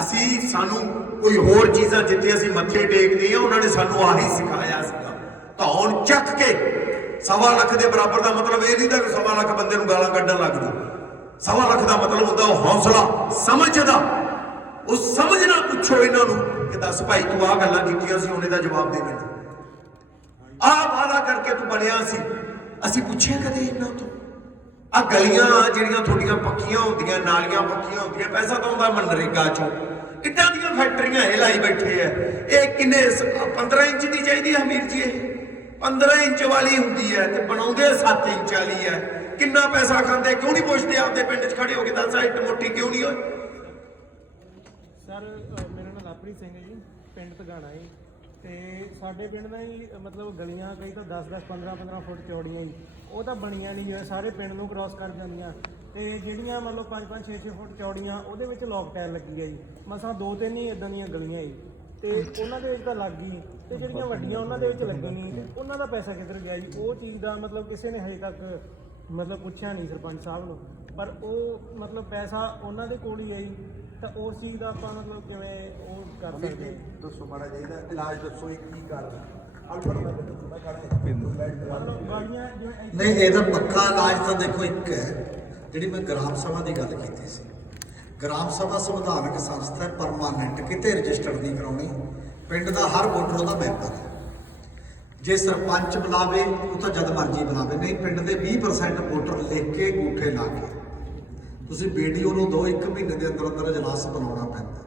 ਅਸੀਂ ਸਾਨੂੰ ਕੋਈ ਹੋਰ ਚੀਜ਼ਾਂ ਜਿੱਥੇ ਅਸੀਂ ਮੱਥੇ ਟੇਕਦੇ ਹਾਂ, ਉਹਨਾਂ ਨੇ ਸਾਨੂੰ ਆਹੀ ਸਿਖਾਇਆ ਸੀਗਾ। ਧੌਣ ਚੱਕ ਕੇ 1.25 ਲੱਖ ਦੇ ਬਰਾਬਰ ਦਾ ਮਤਲਬ ਇਹ ਨਹੀਂ ਤਾਂ ਕਿ 1.25 ਲੱਖ ਬੰਦੇ ਨੂੰ ਗਾਲਾਂ ਕੱਢਣ ਲੱਗ ਜਾਓ। 1.25 ਲੱਖ ਦਾ ਮਤਲਬ ਹੁੰਦਾ ਉਹ ਹੌਸਲਾ, ਸਮਝਦਾ। ਉਹ ਸਮਝਣਾ ਪੁੱਛੋ ਇਹਨਾਂ ਨੂੰ ਕਿ ਦੱਸ ਭਾਈ ਤੂੰ ਆਹ ਗੱਲਾਂ ਕੀਤੀਆਂ ਸੀ, ਉਹਨੇ ਦਾ ਜਵਾਬ ਦੇ ਮੈਨੂੰ। ਆਹ ਵਾਅਦਾ ਕਰਕੇ ਤੂੰ ਬਣਿਆ ਸੀ, ਅਸੀਂ ਪੁੱਛਿਆ ਕਦੇ ਇਹਨਾਂ ਤੋਂ? ਆ ਗਲੀਆਂ ਜਿਹੜੀਆਂ ਤੁਹਾਡੀਆਂ ਪੱਕੀਆਂ ਹੁੰਦੀਆਂ, ਨਾਲੀਆਂ ਪੱਕੀਆਂ ਹੁੰਦੀਆਂ, ਪੈਸਾ ਤਾਂ ਆਉਂਦਾ ਮਨਰੇਗਾ ਚੋਂ। ਇੱਟਾਂ ਦੀਆਂ ਫੈਕਟਰੀਆਂ ਇਹ ਲਾਈ ਬੈਠੇ ਆ। ਇਹ ਕਿੰਨੇ 15 ਇੰਚ ਦੀ ਚਾਹੀਦੀ ਹੈ ਹਮੀਰ ਜੀ? ਇਹ 15 ਇੰਚ ਵਾਲੀ ਹੁੰਦੀ ਹੈ ਤੇ ਬਣਾਉਂਦੇ 7 ਇੰਚ ਵਾਲੀ ਹੈ। ਕਿੰਨਾ ਪੈਸਾ ਖਾਂਦੇ? ਕਿਉਂ ਨਹੀਂ ਪੁੱਛਦੇ ਆਪਦੇ ਪਿੰਡ 'ਚ ਖੜੇ ਹੋ ਕੇ? ਦੱਸ ਇੱਟ ਮੋਟੀ ਕਿਉਂ ਨਹੀਂ ਹੋਈ? ਸਰ ਮੇਰਾ ਨਾਮ ਲਾਪਰੀ ਸਿੰਘ ਹੈ ਜੀ, ਪਿੰਡ ਤਗਾਣਾ ਹੈ। ਤੇ ਸਾਡੇ ਪਿੰਡ ਦਾ ਹੀ ਮਤਲਬ ਗਲੀਆਂ ਕਈ ਤਾਂ 10-10 15-15 ਫੁੱਟ ਚੌੜੀਆਂ ਜੀ, ਉਹ ਤਾਂ ਬਣੀਆਂ ਨਹੀਂ ਹੋਇਆ, ਸਾਰੇ ਪਿੰਡ ਨੂੰ ਕ੍ਰਾਸ ਕਰ ਜਾਂਦੀਆਂ। ਤੇ ਜਿਹੜੀਆਂ ਮਤਲਬ 5-5 6-6 ਫੁੱਟ ਚੌੜੀਆਂ, ਉਹਦੇ ਵਿੱਚ ਲੋਕ ਟਾਇਲ ਲੱਗੀ ਹੈ ਜੀ। ਮਸਾਂ 2-3 ਹੀ ਇਦਾਂ ਦੀਆਂ ਗਲੀਆਂ ਜੀ, ਤੇ ਉਹਨਾਂ ਦੇ ਵਿੱਚ ਤਾਂ ਲੱਗ ਗਈ। ਤੇ ਜਿਹੜੀਆਂ ਵੱਡੀਆਂ ਉਹਨਾਂ ਦੇ ਵਿੱਚ ਲੱਗੀ ਨਹੀਂ, ਤੇ ਉਹਨਾਂ ਦਾ ਪੈਸਾ ਕਿੱਧਰ ਗਿਆ ਜੀ? ਉਹ ਚੀਜ਼ ਦਾ ਮਤਲਬ ਕਿਸੇ ਨੇ ਹਜੇ ਤੱਕ ਮਤਲਬ ਪੁੱਛਿਆ ਨਹੀਂ ਸਰਪੰਚ ਸਾਹਿਬ ਨੂੰ। ਪਰ ਉਹ ਮਤਲਬ ਪੈਸਾ ਉਹਨਾਂ ਦੇ ਕੋਲ ਹੀ ਹੈ ਜੀ, ਤਾਂ ਉਸ ਚੀਜ਼ ਦਾ ਆਪਾਂ ਮਤਲਬ ਕਿਵੇਂ ਉਹ ਕਰ ਸਕਦੇ? ਦੱਸੋ ਮਾੜਾ ਜਿਹਾ ਇਲਾਜ ਦੱਸੋ, ਇਹ ਕੀ ਕਾਰਨ? ਮਤਲਬ ਗਾੜੀਆਂ ਜਿਵੇਂ ਨਹੀਂ, ਇਹਦਾ ਪੱਕਾ ਇਲਾਜ ਤਾਂ ਦੇਖੋ ਇੱਕ ਹੈ। ਜਿਹੜੀ ਮੈਂ ਗ੍ਰਾਮ ਸਭਾ ਦੀ ਗੱਲ ਕੀਤੀ ਸੀ, ਗ੍ਰਾਮ ਸਭਾ ਸੰਵਿਧਾਨਕ ਸੰਸਥਾ ਹੈ, ਪਰਮਾਨੈਂਟ, ਕਿਤੇ ਰਜਿਸਟਰਡ ਨਹੀਂ ਕਰਾਉਣੀ। ਪਿੰਡ ਦਾ ਹਰ ਵੋਟਰ ਉਹਦਾ ਮੈਂਬਰ ਹੈ। ਜੇ ਸਰਪੰਚ ਬੁਲਾਵੇ ਉਹ ਤਾਂ ਜਦ ਮਰਜ਼ੀ ਬੁਲਾਵੇ, ਨਹੀਂ ਪਿੰਡ ਦੇ 20% ਵੋਟਰ ਲਿਖ ਕੇ ਅੰਗੂਠੇ ਲਾ ਕੇ ਤੁਸੀਂ ਵੀਡੀਓ ਨੂੰ 1 ਮਹੀਨੇ ਦੇ ਅੰਦਰ ਅੰਦਰ ਇਜਲਾਸ ਬੁਲਾਉਣਾ ਪੈਂਦਾ।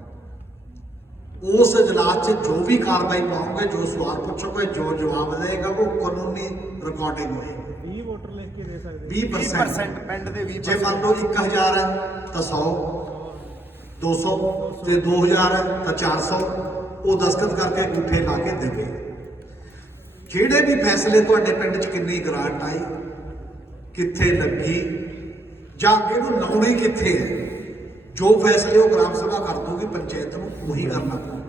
ਉਸ ਇਜਲਾਸ 'ਚ ਜੋ ਵੀ ਕਾਰਵਾਈ ਪਾਓਗੇ, ਜੋ ਸਵਾਲ ਪੁੱਛੋਗੇ, ਜੋ ਜਵਾਬ ਦੇਗਾ, ਉਹ ਕਾਨੂੰਨੀ ਰਿਕਾਰਡਿੰਗ ਹੋਏਗੀ। 20 ਵੋਟਰ ਲਿਖ ਕੇ ਦੇ ਸਕਦੇ? 20% ਪਿੰਡ ਦੇ 20%। ਜੇ ਮੰਨ ਲਓ 1000 ਹੈ ਤਾਂ 100, 200 ਤੇ 2000 ਹੈ ਤਾਂ 400। ਉਹ ਦਸਤਖਤ ਕਰਕੇ ਅੰਗੂਠੇ ਲਾ ਕੇ ਦੇਵੇ। ਜਿਹੜੇ ਵੀ ਫੈਸਲੇ ਤੁਹਾਡੇ ਪਿੰਡ 'ਚ ਕਿੰਨੀ ਗ੍ਰਾਂਟ ਆਈ, ਕਿੱਥੇ ਲੱਗੀ, ਜਾਂ ਅੱਗੇ ਨੂੰ ਲਾਉਣੀ ਕਿੱਥੇ ਹੈ, ਜੋ ਫੈਸਲੇ ਉਹ ਗ੍ਰਾਮ ਸਭਾ ਕਰ ਦੂਗੀ, ਪੰਚਾਇਤ ਨੂੰ ਉਹੀ ਕਰਨਾ ਪਊਗਾ।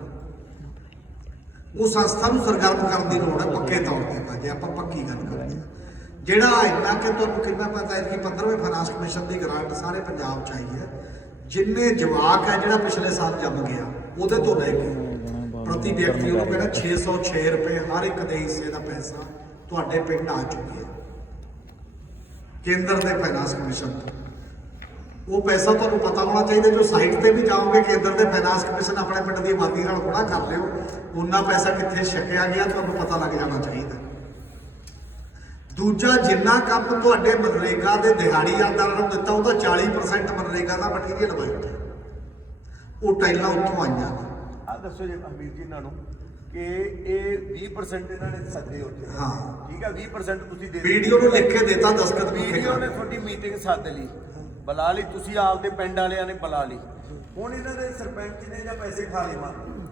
ਉਹ ਸੰਸਥਾ ਨੂੰ ਸਰਗਰਮ ਕਰਨ ਦੀ ਲੋੜ ਹੈ ਪੱਕੇ ਤੌਰ ਤੇ। ਜੇ ਆਪਾਂ ਪੱਕੀ ਗੱਲ ਕਰਦੇ ਹਾਂ, ਜਿਹੜਾ ਇੰਨਾ ਕਿ ਤੁਹਾਨੂੰ ਕਿੰਨਾ ਪਤਾ ਹੈ ਕਿ 15ਵੇਂ ਫਾਈਨਾਂਸ ਕਮਿਸ਼ਨ ਦੀ ਗ੍ਰਾਂਟ ਸਾਰੇ ਪੰਜਾਬ 'ਚ ਆਈ ਹੈ। ਜਿੰਨੇ ਜਵਾਕ ਹੈ ਜਿਹੜਾ ਪਿਛਲੇ ਸਾਲ ਜੰਮ ਗਿਆ, ਉਹਦੇ ਤੋਂ ਲੈ ਕੇ ਪ੍ਰਤੀ ਵਿਅਕਤੀ ਉਹਨੂੰ ਕਹਿੰਦਾ 606 ਰੁਪਏ ਹਰ ਇੱਕ ਦੇ ਹਿੱਸੇ ਦਾ ਪੈਸਾ ਤੁਹਾਡੇ ਪਿੰਡ ਆ ਚੁੱਕੀ ਹੈ ਕੇਂਦਰ ਦੇ ਫਾਈਨਾਂਸ ਕਮਿਸ਼ਨ ਤੋਂ। ਉਹ ਪੈਸਾ ਤੁਹਾਨੂੰ ਪਤਾ ਹੋਣਾ ਚਾਹੀਦਾ। ਜੋ ਸਾਈਟ ਤੇ ਵੀ ਜਾਓਗੇ ਕੇਂਦਰ ਦੇ ਫਾਈਨਾਂਸ ਕਮਿਸ਼ਨ ਆਪਣੇ ਪਿੰਡ ਦੀ ਆਬਾਦੀ ਨਾਲ ਥੋੜਾ ਕਰ ਲਿਓ, ਉਹਨਾਂ ਪੈਸਾ ਕਿੱਥੇ ਛਕਿਆ ਗਿਆ ਤੁਹਾਨੂੰ ਪਤਾ ਲੱਗ ਜਾਣਾ ਚਾਹੀਦਾ। ਦੂਜਾ, ਜਿੰਨਾ ਕੰਮ ਤੁਹਾਡੇ ਮਨਰੇਗਾ ਦੇ ਦਿਹਾੜੀਦਾਰਾਂ ਨੂੰ ਦਿੱਤਾ, ਉਹਦਾ 40% ਮਨਰੇਗਾ ਦਾ ਮਟੀਰੀਅਲ ਬਚਦਾ। ਉਹ ਟਾਈਲਾਂ ਉੱਥੋਂ ਆਈਆਂ ਨੇ। ਆ ਦੱਸੋ ਜੀ ਹਮੀਰ ਜੀ ਇਹਨਾਂ ਨੂੰ ਕਿ ਇਹ 20% ਇਹਨਾਂ ਨੇ ਸੱਦੇ ਉੱਥੇ। ਹਾਂ। ਠੀਕ ਹੈ, 20% ਤੁਸੀਂ ਦੇ ਵੀਡੀਓ ਨੂੰ ਲਿਖ ਕੇ ਦੇਤਾ, ਦਸਤਖਤ ਵੀ ਵੀਡੀਓ ਨੇ ਤੁਹਾਡੀ ਮੀਟਿੰਗ ਸੱਦ ਲਈ, ਬੁਲਾ ਲਈ, ਤੁਸੀਂ ਆਪਦੇ ਪਿੰਡ ਵਾਲਿਆਂ ਨੇ ਬੁਲਾ ਲਈ। ਹੁਣ ਇਹਨਾਂ ਦੇ ਸਰਪੰਚ ਨੇ ਜਾਂ ਪੈਸੇ ਖਾ ਲਏ,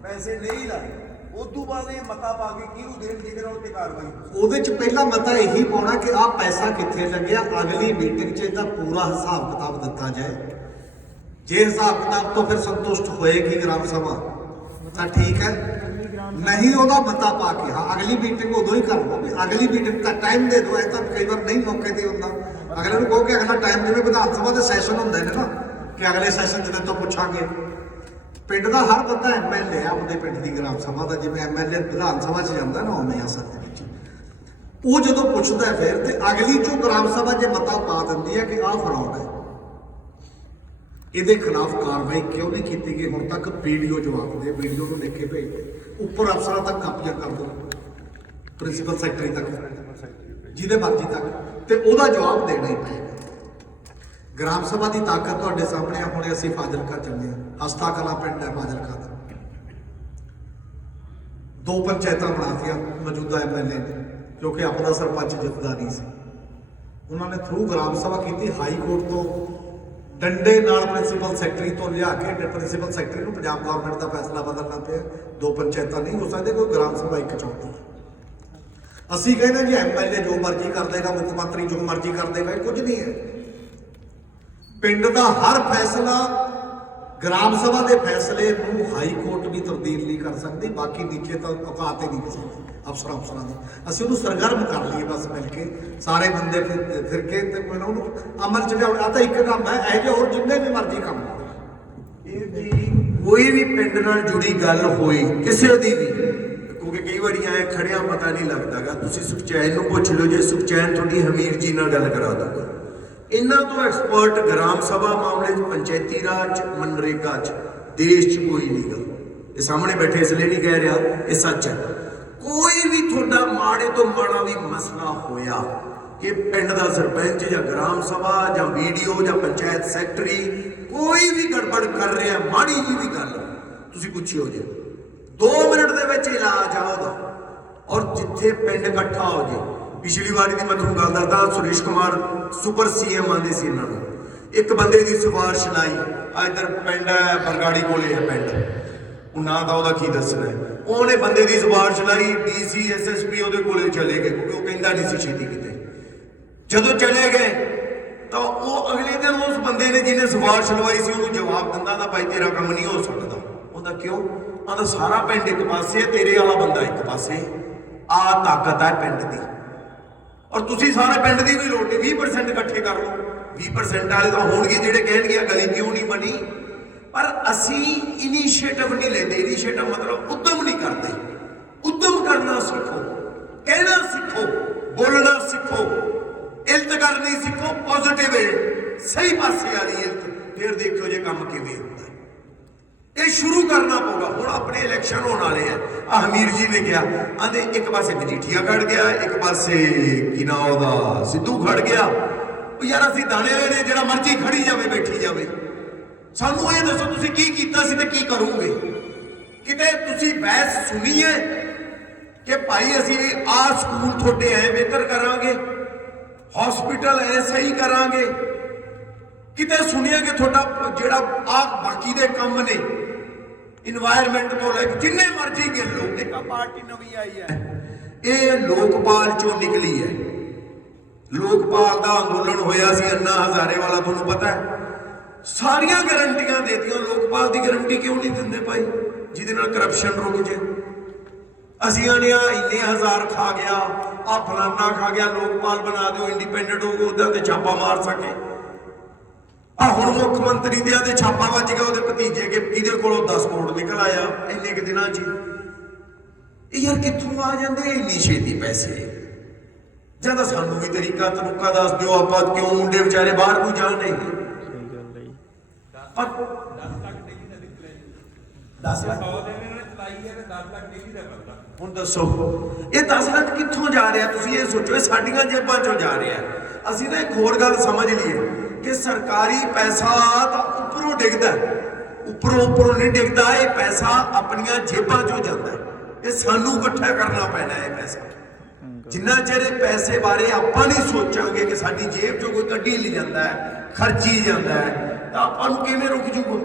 ਪੈਸੇ ਨਹੀਂ ਲਾਏ, ਉਸ ਤੋਂ ਬਾਅਦ ਇਹ ਮਤਾ ਪਾ ਕੇ ਕਿਹਨੂੰ ਦੇਣ ਜਿਹਦੇ ਨਾਲ ਉੱਤੇ ਕਾਰਵਾਈ? ਉਹਦੇ ਚ ਪਹਿਲਾ ਮਤਾ ਇਹੀ ਪਾਉਣਾ ਕਿ ਆਹ ਪੈਸਾ ਕਿੱਥੇ ਲੱਗਿਆ। ਅਗਲੀ ਮੀਟਿੰਗ 'ਚ ਇਹਦਾ ਪੂਰਾ ਹਿਸਾਬ ਕਿਤਾਬ ਦਿੱਤਾ ਜਾਏ। ਜੇ ਹਿਸਾਬ ਕਿਤਾਬ ਤੋਂ ਫਿਰ ਸੰਤੁਸ਼ਟ ਹੋਏਗੀ ਗ੍ਰਾਮ ਸਭਾ ਤਾਂ ਠੀਕ ਹੈ, ਨਹੀਂ ਉਹਦਾ ਮਤਾ ਪਾ ਕੇ ਹਾਂ ਅਗਲੀ ਮੀਟਿੰਗ ਉਦੋਂ ਹੀ ਕਰ ਲਓ। ਅਗਲੀ ਮੀਟਿੰਗ ਦਾ ਟਾਈਮ ਦੇ ਦਿਓ। ਇਹ ਤਾਂ ਕਈ ਵਾਰ ਨਹੀਂ ਮੌਕੇ ਤੇ ਹੁੰਦਾ। ਅਗਲੇ ਨੂੰ ਕਹੋ ਕਿ ਅਗਲਾ ਟਾਈਮ, ਜਿਵੇਂ ਵਿਧਾਨ ਸਭਾ ਦੇ ਸੈਸ਼ਨ ਹੁੰਦੇ ਨੇ ਨਾ, ਕਿ ਅਗਲੇ ਸੈਸ਼ਨ ਜਿਹਦੇ ਤੋਂ ਪੁੱਛਾਂਗੇ। ਪਿੰਡ ਦਾ ਹਰ ਬੰਦਾ ਐਮਐਲਏ ਆ ਆਪਦੇ ਪਿੰਡ ਦੀ ਗ੍ਰਾਮ ਸਭਾ ਦਾ, ਜਿਵੇਂ ਐਮਐਲਏ ਵਿਧਾਨ ਸਭਾ 'ਚ ਜਾਂਦਾ ਨਾ, ਉਵੇਂ ਆ ਅਸਲ ਦੇ ਵਿੱਚ ਉਹ ਜਦੋਂ ਪੁੱਛਦਾ ਫਿਰ ਤੇ ਅਗਲੀ ਚੋਂ ਗ੍ਰਾਮ ਸਭਾ ਜੇ ਮਤਾ ਪਾ ਦਿੰਦੀ ਹੈ ਕਿ ਆਹ ਫਰਾਡ ਹੈ, ਇਹਦੇ ਖਿਲਾਫ ਕਾਰਵਾਈ ਕਿਉਂ ਨਹੀਂ ਕੀਤੀ ਗਈ ਹੁਣ ਤੱਕ, ਵੀਡੀਓ ਜਵਾਬ ਦੇ, ਵੀਡੀਓ ਨੂੰ ਲਿਖ ਕੇ ਭੇਜ ਦੇ, ਉੱਪਰ ਅਫਸਰਾਂ ਤੱਕ ਕਬਜ਼ਾ ਕਰ ਦਿਓ, ਪ੍ਰਿੰਸੀਪਲ ਸੈਕਟਰੀ ਤੱਕ, ਜਿਹਦੇ ਮਰਜ਼ੀ ਤੱਕ, ਤੇ ਉਹਦਾ ਜਵਾਬ ਦੇਣਾ ਹੀ ਪਏਗਾ। ਗ੍ਰਾਮ ਸਭਾ ਦੀ ਤਾਕਤ ਤੁਹਾਡੇ ਸਾਹਮਣੇ ਆ। ਹੁਣ ਅਸੀਂ ਫਾਜ਼ਿਲਕਾ ਚੱਲੇ ਹਾਂ, ਹਸਤਾ ਕਲਾਂ ਪਿੰਡ ਹੈ ਫਾਜ਼ਿਲਕਾ ਦਾ। 2 ਪੰਚਾਇਤਾਂ ਬਣਾਤੀਆਂ ਮੌਜੂਦਾ ਐਮਐਲਏ ਨੇ, ਕਿਉਂਕਿ ਆਪਣਾ ਸਰਪੰਚ ਜਿੱਤਦਾ ਨਹੀਂ ਸੀ। ਉਹਨਾਂ ਨੇ ਥਰੂ ਗ੍ਰਾਮ ਸਭਾ ਕੀਤੀ, ਹਾਈ ਕੋਰਟ ਤੋਂ ਡੰਡੇ ਨਾਲ ਪ੍ਰਿੰਸੀਪਲ ਸੈਕਟਰੀ ਤੋਂ ਲਿਆ ਕੇ ਪ੍ਰਿੰਸੀਪਲ ਸੈਕਟਰੀ ਨੂੰ ਪੰਜਾਬ ਗਵਰਨਮੈਂਟ ਦਾ ਫੈਸਲਾ ਬਦਲਣਾ ਪਿਆ। 2 ਪੰਚਾਇਤਾਂ ਨਹੀਂ ਹੋ ਸਕਦੇ, ਕੋਈ ਗ੍ਰਾਮ ਸਭਾ ਇੱਕ ਚਾਹੁੰਦੀ ਹੈ। ਅਸੀਂ ਕਹਿੰਦੇ ਜੀ ਐਮਐਲਏ ਜੋ ਮਰਜ਼ੀ ਕਰ ਦੇਗਾ, ਮੁੱਖ ਮੰਤਰੀ ਜੋ ਮਰਜ਼ੀ ਕਰ ਦੇਗਾ, ਇਹ ਕੁਝ ਨਹੀਂ ਹੈ। ਪਿੰਡ ਦਾ ਹਰ ਫੈਸਲਾ, ਗ੍ਰਾਮ ਸਭਾ ਦੇ ਫੈਸਲੇ ਨੂੰ ਹਾਈ ਕੋਰਟ ਵੀ ਤਬਦੀਲ ਨਹੀਂ ਕਰ ਸਕਦੀ। ਬਾਕੀ ਨੀਚੇ ਤਾਂ ਔਕਾਤ ਹੀ ਨਹੀਂ ਕਿਸੇ ਦੀ, ਅਫਸਰਾਂ ਦੀ। ਅਸੀਂ ਉਹਨੂੰ ਸਰਗਰਮ ਕਰ ਲਈਏ ਬਸ ਮਿਲ ਕੇ ਸਾਰੇ ਬੰਦੇ ਫਿਰ ਕੇ ਤੇ ਮੈਨੂੰ ਉਹਨੂੰ ਅਮਲ ਚ ਲਿਆਉਣਾ। ਤਾਂ ਇੱਕ ਕੰਮ ਹੈ, ਇਹ ਜਿਹੇ ਹੋਰ ਜਿੰਨੇ ਵੀ ਮਰਜ਼ੀ ਕੰਮ ਹੋਣ। ਇਹ ਜੀ ਕੋਈ ਵੀ ਪਿੰਡ ਨਾਲ ਜੁੜੀ ਗੱਲ ਹੋਈ ਕਿਸੇ ਦੀ ਵੀ, ਕਿਉਂਕਿ ਕਈ ਵਾਰੀ ਐ ਖੜਿਆ ਪਤਾ ਨਹੀਂ ਲੱਗਦਾਗਾ। ਤੁਸੀਂ ਸੁਖਚੈਨ ਨੂੰ ਪੁੱਛ ਲਓ, ਜੇ ਸੁਖਚੈਨ ਤੁਹਾਡੀ ਹਮੀਰ ਜੀ ਨਾਲ ਗੱਲ ਕਰਾ ਦੂਗਾ। ਇਹਨਾਂ ਤੋਂ ਐਕਸਪਰਟ ਗ੍ਰਾਮ ਸਭਾ ਮਾਮਲੇ 'ਚ, ਪੰਚਾਇਤੀ ਰਾਜ 'ਚ, ਮਨਰੇਗਾ 'ਚ ਦੇਸ਼ 'ਚ ਕੋਈ ਨਹੀਂਗਾ। ਇਹ ਸਾਹਮਣੇ ਬੈਠੇ ਇਸ ਲਈ ਨਹੀਂ ਕਹਿ ਰਿਹਾ, ਇਹ ਸੱਚ ਹੈ। ਕੋਈ ਵੀ ਤੁਹਾਡਾ ਮਾੜੇ ਤੋਂ ਮਾੜਾ ਵੀ ਮਸਲਾ ਹੋਇਆ ਕਿ ਪਿੰਡ ਦਾ ਸਰਪੰਚ ਜਾਂ ਗ੍ਰਾਮ ਸਭਾ ਜਾਂ ਵੀਡੀਓ ਜਾਂ ਪੰਚਾਇਤ ਸੈਕਟਰੀ ਕੋਈ ਵੀ ਗੜਬੜ ਕਰ ਰਿਹਾ, ਮਾੜੀ ਜੀ ਵੀ ਗੱਲ, ਤੁਸੀਂ ਪੁੱਛਿਓ ਜੀ, 2 ਮਿੰਟ ਦੇ ਵਿੱਚ ਇਲਾਜ ਆ ਉਹਦਾ। ਔਰ ਜਿੱਥੇ ਪਿੰਡ ਇਕੱਠਾ ਹੋ ਜੇ, ਪਿਛਲੀ ਵਾਰੀ ਦੀ ਮੈਂ ਤੁਹਾਨੂੰ ਗੱਲ ਦੱਸਦਾ, ਸੁਰੇਸ਼ ਕੁਮਾਰ ਸੁਪਰ ਸੀਐਮ ਆਂਦੇ ਸੀ ਇਹਨਾਂ ਨੂੰ, ਇੱਕ ਬੰਦੇ ਦੀ ਸਿਫਾਰਿਸ਼ ਲਾਈ। ਇੱਧਰ ਪਿੰਡ ਹੈ ਬਰਗਾੜੀ ਕੋਲੇ ਹੈ ਪਿੰਡ, ਉਹ ਨਾਂ ਦਾ ਉਹਦਾ ਕੀ ਦੱਸਣਾ ਹੈ। ਉਹਨੇ ਬੰਦੇ ਦੀ ਸਿਫਾਰਿਸ਼ ਲਾਈ, ਡੀਸੀ ਐਸਐਸਪੀ ਉਹਦੇ ਕੋਲੇ ਚਲੇ ਗਏ ਕਿਉਂਕਿ ਉਹ ਕਹਿੰਦਾ ਨਹੀਂ ਸੀ ਛੇਤੀ ਕਿਤੇ। ਜਦੋਂ ਚਲੇ ਗਏ ਤਾਂ ਉਹ ਅਗਲੇ ਦਿਨ ਉਸ ਬੰਦੇ ਨੇ ਜਿਹਨੇ ਸਿਫਾਰਿਸ਼ ਲਵਾਈ ਸੀ ਉਹਨੂੰ ਜਵਾਬ ਦਿੰਦਾ ਨਾ, ਭਾਈ ਤੇਰਾ ਕੰਮ ਨਹੀਂ ਹੋ ਸਕਦਾ। ਉਹਦਾ ਕਿਉਂ? ਆਂਦਾ ਸਾਰਾ ਪਿੰਡ ਇੱਕ ਪਾਸੇ, ਤੇਰੇ ਵਾਲਾ ਬੰਦਾ ਇੱਕ ਪਾਸੇ। ਆ ਤਾਕਤ ਹੈ ਪਿੰਡ ਦੀ। ਔਰ ਤੁਸੀਂ ਸਾਰੇ ਪਿੰਡ ਦੀ ਵੀ ਲੋੜ ਨਹੀਂ, 20% ਇਕੱਠੇ ਕਰ ਲਓ। 20% ਵਾਲੇ ਤਾਂ ਹੋਣਗੇ ਜਿਹੜੇ ਕਹਿਣਗੇ ਗਲੀ ਕਿਉਂ ਨਹੀਂ ਬਣੀ, ਪਰ ਅਸੀਂ ਇਨੀਸ਼ੀਏਟਿਵ ਨਹੀਂ ਲੈਂਦੇ। ਇਨੀਸ਼ੀਏਟਿਵ ਮਤਲਬ ਉਦਮ ਨਹੀਂ ਕਰਦੇ। ਉਦਮ ਕਰਨਾ ਸਿੱਖੋ, ਕਹਿਣਾ ਸਿੱਖੋ, ਬੋਲਣਾ ਸਿੱਖੋ, ਇਲਤ ਕਰਨੀ ਸਿੱਖੋ, ਪੋਜ਼ਿਟਿਵ ਸਹੀ ਪਾਸੇ ਵਾਲੀ ਇਲਤ। ਫਿਰ ਦੇਖਿਓ ਜੇ ਕੰਮ ਕਿਵੇਂ ਹੁੰਦਾ। ਇਹ ਸ਼ੁਰੂ ਕਰਨਾ ਪਊਗਾ। ਹੁਣ ਆਪਣੇ ਇਲੈਕਸ਼ਨ ਹੋਣ ਵਾਲੇ ਆ। ਹਮੀਰ ਜੀ ਨੇ ਕਿਹਾ, ਆਂਦੇ ਇੱਕ ਪਾਸੇ ਮਜੀਠੀਆ ਖੜ ਗਿਆ, ਇੱਕ ਪਾਸੇ ਕੀ ਨਾ ਉਹਦਾ ਸਿੱਧੂ ਖੜ ਗਿਆ। ਉਹ ਯਾਰ ਅਸੀਂ ਦਾਣੇ ਲੈਣੇ, ਜਿਹੜਾ ਮਰਜ਼ੀ ਖੜੀ ਜਾਵੇ ਬੈਠੀ ਜਾਵੇ। ਸਾਨੂੰ ਇਹ ਦੱਸੋ ਤੁਸੀਂ ਕੀ ਕੀਤਾ ਸੀ ਤੇ ਕੀ ਕਰੋਗੇ? ਕਿਤੇ ਤੁਸੀਂ ਬਹਿਸ ਸੁਣੀ ਹੈ ਕਿ ਭਾਈ ਅਸੀਂ ਆਹ ਸਕੂਲ ਤੁਹਾਡੇ ਐ ਬਿਹਤਰ ਕਰਾਂਗੇ, ਹਸਪੀਟਲ ਐ ਸਹੀ ਕਰਾਂਗੇ? ਕਿਤੇ ਸੁਣਿਆ ਕਿ ਤੁਹਾਡਾ ਜਿਹੜਾ ਆਹ ਬਾਕੀ ਦੇ ਕੰਮ ਨੇ, ਇਨਵਾਇਰਨਮੈਂਟ ਤੋਂ ਲੈ ਕੇ ਜਿੰਨੇ ਮਰਜ਼ੀ ਗਿਣ ਲਓ। ਇੱਕ ਪਾਰਟੀ ਨਵੀਂ ਆਈ ਹੈ, ਇਹ ਲੋਕਪਾਲ ਚੋਂ ਨਿਕਲੀ ਹੈ। ਲੋਕਪਾਲ ਦਾ ਅੰਦੋਲਨ ਹੋਇਆ ਸੀ, ਅੰਨਾ ਹਜ਼ਾਰੇ ਵਾਲਾ, ਤੁਹਾਨੂੰ ਪਤਾ ਹੈ। ਸਾਰੀਆਂ ਗਰੰਟੀਆਂ ਦੇਤੀਆਂ। ਲੋਕਪਾਲ ਦੀ ਗਰੰਟੀ ਕਿਉਂ ਨਹੀਂ ਦਿੰਦੇ ਭਾਈ, ਜਿਹਦੇ ਨਾਲ ਕਰਪਸ਼ਨ ਰੁਕ ਜੇ? ਅਸੀਂ ਆਨੇ ਆ ਇੰਨੇ ਹਜ਼ਾਰ ਖਾ ਗਿਆ, ਆ ਫਲਾਨਾ ਖਾ ਗਿਆ, ਲੋਕਪਾਲ ਬਣਾ ਦਿਓ, ਇੰਡੀਪੈਂਡੈਂਟ ਹੋ ਗਏ, ਉਹਦਾ ਤੇ ਛਾਪਾ ਮਾਰ ਸਕੇ। ਆ ਹੁਣ ਮੁੱਖ ਮੰਤਰੀ ਦੇ ਆਦੇ ਛਾਪਾ ਵੱਜ ਗਿਆ ਉਹਦੇ ਭਤੀਜੇ ਕੇ, ਇਹਦੇ ਕੋਲੋਂ 10 ਕਰੋੜ ਨਿਕਲ ਆਇਆ ਇੰਨੇ ਕਿ ਦਿਨਾਂ 'ਚ। ਇਹ ਯਾਰ ਕਿੱਥੋਂ ਆ ਜਾਂਦੇ ਇੰਨੀ ਛੇਤੀ ਪੈਸੇ? ਜਾਂ ਤਾਂ ਸਾਨੂੰ ਵੀ ਤਰੀਕਾ ਤਰੀਕਾ ਦੱਸ ਦਿਓ, ਆਪਾਂ ਕਿਉਂ ਮੁੰਡੇ ਵਿਚਾਰੇ ਬਾਹਰ ਨੂੰ ਜਾਣ ਨਹੀਂ। 10 ਲੱਖ ਹੁਣ ਦੱਸੋ ਇਹ 10 ਲੱਖ ਕਿੱਥੋਂ ਜਾ ਰਿਹਾ? ਤੁਸੀਂ ਇਹ ਸੋਚੋ, ਇਹ ਸਾਡੀਆਂ ਜੇਬਾਂ 'ਚੋਂ ਜਾ ਰਿਹਾ। ਅਸੀਂ ਨਾ ਇੱਕ ਹੋਰ ਗੱਲ ਸਮਝ ਲਈਏ ਕਿ ਸਰਕਾਰੀ ਪੈਸਾ ਤਾਂ ਉੱਪਰੋਂ ਡਿੱਗਦਾ, ਉੱਪਰੋਂ ਨਹੀਂ ਡਿੱਗਦਾ। ਇਹ ਪੈਸਾ ਆਪਣੀਆਂ ਜੇਬਾਂ 'ਚੋਂ ਜਾਂਦਾ। ਇਹ ਸਾਨੂੰ ਇਕੱਠਾ ਕਰਨਾ ਪੈਣਾ ਹੈ ਪੈਸਾ। ਜਿੰਨਾ ਚਿਰ ਇਹ ਪੈਸੇ ਬਾਰੇ ਆਪਾਂ ਨਹੀਂ ਸੋਚਾਂਗੇ ਕਿ ਸਾਡੀ ਜੇਬ 'ਚੋਂ ਕੋਈ ਕੱਢੀ ਲਈ ਜਾਂਦਾ ਹੈ, ਖਰਚੀ ਜਾਂਦਾ ਹੈ, ਤਾਂ ਆਪਾਂ ਨੂੰ ਕਿਵੇਂ ਰੁਕ ਜੂਗਾ?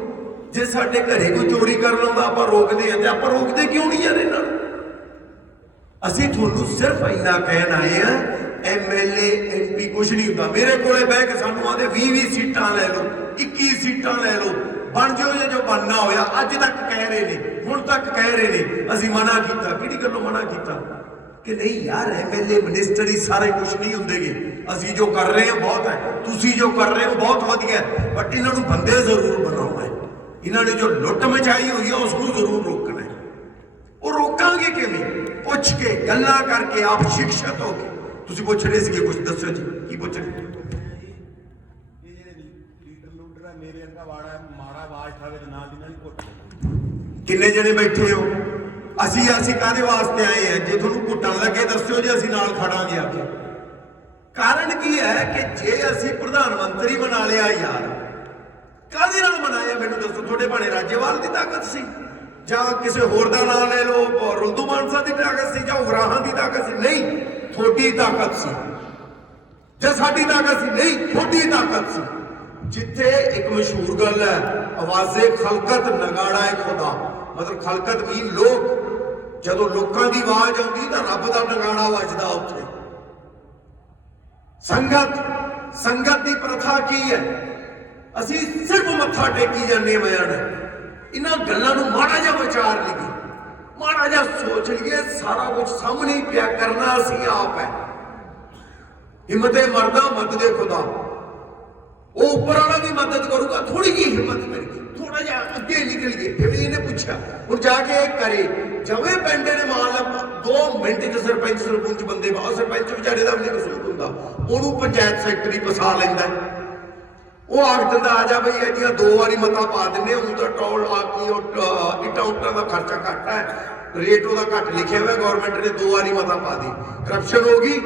ਜੇ ਸਾਡੇ ਘਰੇ ਕੋਈ ਚੋਰੀ ਕਰਨ ਆਉਂਦਾ ਆਪਾਂ ਰੋਕਦੇ ਹਾਂ, ਤੇ ਆਪਾਂ ਰੋਕਦੇ ਕਿਉਂ ਨਹੀਂ ਯਾਰ ਇਹਨਾਂ ਨੂੰ? ਅਸੀਂ ਤੁਹਾਨੂੰ ਸਿਰਫ ਇੰਨਾ ਕਹਿਣ ਆਏ ਆ, ਐਮਐਲਏ ਐਮਪੀ ਕੁਛ ਨਹੀਂ ਹੁੰਦਾ। ਮੇਰੇ ਕੋਲੇ ਬਹਿ ਕੇ ਸਾਨੂੰ ਆਂਦੇ 20 ਸੀਟਾਂ ਲੈ ਲਓ, 21 ਸੀਟਾਂ ਲੈ ਲਓ, ਬਣ ਜਿਓ ਜੋ ਬਣਨਾ ਹੋਇਆ। ਅੱਜ ਤੱਕ ਕਹਿ ਰਹੇ ਨੇ, ਹੁਣ ਤੱਕ ਕਹਿ ਰਹੇ ਨੇ। ਅਸੀਂ ਮਨਾ ਕੀਤਾ, ਕਿਹੜੀ ਗੱਲੋਂ ਮਨਾ ਕੀਤਾ? ਕਿ ਨਹੀਂ ਯਾਰ ਐਮਐਲਏ ਮਿਨਿਸਟਰ ਹੀ ਸਾਰੇ ਕੁਛ ਨਹੀਂ ਹੁੰਦੇਗੇ। ਅਸੀਂ ਜੋ ਕਰ ਰਹੇ ਹਾਂ ਬਹੁਤ ਹੈ, ਤੁਸੀਂ ਜੋ ਕਰ ਰਹੇ ਹੋ ਬਹੁਤ ਵਧੀਆ, ਬਟ ਇਹਨਾਂ ਨੂੰ ਬੰਦੇ ਜ਼ਰੂਰ ਬਣਾਉਣਾ ਹੈ। ਇਹਨਾਂ ਨੇ ਜੋ ਲੁੱਟ ਮਚਾਈ ਹੋਈ ਹੈ ਉਸ ਨੂੰ ਜ਼ਰੂਰ ਰੋਕਣਾ ਹੈ। ਉਹ ਰੋਕਾਂਗੇ ਕਿਵੇਂ? ਪੁੱਛ ਕੇ, ਗੱਲਾਂ ਕਰਕੇ, ਆਪ ਸ਼ਿਕਸ਼ਤ ਹੋ ਕੇ। ਤੁਸੀਂ ਪੁੱਛ ਰਹੇ ਸੀਗੇ ਕੁਝ, ਦੱਸੋ ਜੀ ਕੀ ਪੁੱਛ ਰਹੇ? ਇਹ ਜਿਹੜੇ ਲੀਡਰ ਲੂਡਰ ਆ, ਮੇਰੇ ਵਰਗਾ ਵਾੜਾ ਮਾੜਾ ਆਵਾਜ਼ ਠਾਵੇ ਤੇ ਨਾਲ ਦੀ ਨਾਲ ਹੀ ਘੁੱਟ। ਕਿੰਨੇ ਜਣੇ ਬੈਠੇ ਹੋ? ਅਸੀਂ ਕਾਹਦੇ ਵਾਸਤੇ ਆਏ ਆ? ਜੇ ਤੁਹਾਨੂੰ ਘੁੱਟਣ ਲੱਗੇ ਦੱਸਿਓ ਜੀ, ਅਸੀਂ ਨਾਲ ਖੜਾਂਗੇ ਆ ਕੇ। ਕਾਰਨ ਕੀ ਹੈ ਕਿ ਜੇ ਅਸੀਂ ਪ੍ਰਧਾਨ ਮੰਤਰੀ ਬਣਾ ਲਿਆ ਯਾਰ, ਕਾਹਦੇ ਨਾਲ ਬਣਾਇਆ ਮੈਨੂੰ ਦੱਸੋ? ਤੁਹਾਡੇ ਭਾਣੇ ਰਾਜੇਵਾਲ ਦੀ ਤਾਕਤ ਸੀ, ਜਾਂ ਕਿਸੇ ਹੋਰ ਦਾ ਨਾਮ ਲੈ ਲਓ, ਰੁਲਦੂ ਮਾਨਸਾ ਦੀ ਤਾਕਤ ਸੀ, ਜਾਂ ਉਗਰਾਹਾਂ ਦੀ ਤਾਕਤ ਸੀ? ਨਹੀਂ, ਤੁਹਾਡੀ ਤਾਕਤ ਸੀ। ਜਾਂ ਸਾਡੀ ਤਾਕਤ ਸੀ? ਨਹੀਂ, ਤੁਹਾਡੀ ਤਾਕਤ ਸੀ। ਜਿੱਥੇ ਇੱਕ ਮਸ਼ਹੂਰ ਗੱਲ ਹੈ, ਆਵਾਜ਼ੇ ਖਲਕਤ ਨਗਾੜਾ ਹੈ ਖੁਦਾ, ਮਤਲਬ ਖਲਕਤ ਵੀ ਲੋਕ, ਜਦੋਂ ਲੋਕਾਂ ਦੀ ਆਵਾਜ਼ ਆਉਂਦੀ ਤਾਂ ਰੱਬ ਦਾ ਨਗਾੜਾ ਵੱਜਦਾ ਉੱਥੇ। ਸੰਗਤ ਦੀ ਪ੍ਰਥਾ ਕੀ ਹੈ? ਅਸੀਂ ਸਿਰਫ ਮੱਥਾ ਟੇਕੀ ਜਾਂਦੇ ਹਾਂ। ਇਹਨਾਂ ਗੱਲਾਂ ਨੂੰ ਮਾੜਾ ਜਿਹਾ ਵਿਚਾਰ ਲਈਏ, ਮਾੜਾ ਜਿਹਾ ਸੋਚ ਲਈਏ, ਸਾਰਾ ਕੁਝ ਸਾਹਮਣੇ ਹੀ ਪਿਆ, ਕਰਨਾ ਅਸੀਂ ਆਪ ਹੈ। ਹਿੰਮਤੇ ਮਰਦਾ ਮਦਦੇ ਖੁਦਾ, ਉਹ ਉੱਪਰ ਵਾਲਾ ਵੀ ਮਦਦ ਕਰੂਗਾ। ਥੋੜੀ ਜਿਹੀ ਹਿੰਮਤ ਕਰੀਏ, ਥੋੜਾ ਜਿਹਾ ਅੱਗੇ ਨਿਕਲ ਗਏ। ਫਿਰ ਇਹਨੇ ਪੁੱਛਿਆ, ਹੁਣ ਜਾ ਕੇ ਇਹ ਕਰੇ ਜਵੇਂ ਪਿੰਡ ਨੇ ਮਾਰ ਲਾ 2 ਮਿੰਟ ਚ ਸਰਪੰਚ ਬੰਦੇ ਬਾਹਰ, ਸਰਪੰਚ ਵਿਚਾਰੇ ਦਾ ਵੀ ਨਹੀਂ ਕਸੂਰ ਹੁੰਦਾ, ਉਹਨੂੰ ਪੰਚਾਇਤ ਸੈਕਟਰੀ ਫਸਾ ਲੈਂਦਾ। ਉਹ ਆਖ ਦਿੰਦਾ ਆ ਜਾ ਬਈ ਇਹਦੀਆਂ 2 ਵਾਰੀ ਮਤਾ ਪਾ ਦਿੰਦੇ, ਹੁਣ ਤਾਂ ਟੋਲ ਆ ਕੀ ਇੱਟਾਂ ਉੱਟਾਂ ਦਾ ਖਰਚਾ ਘੱਟ ਹੈ, ਰੇਟ ਉਹਦਾ ਘੱਟ ਲਿਖਿਆ ਹੋਇਆ, ਗਵਰਨਮੈਂਟ ਨੇ 2 ਵਾਰੀ ਮਤਾ ਪਾ ਦੀ, ਕਰਪਸ਼ਨ ਹੋ ਗਈ।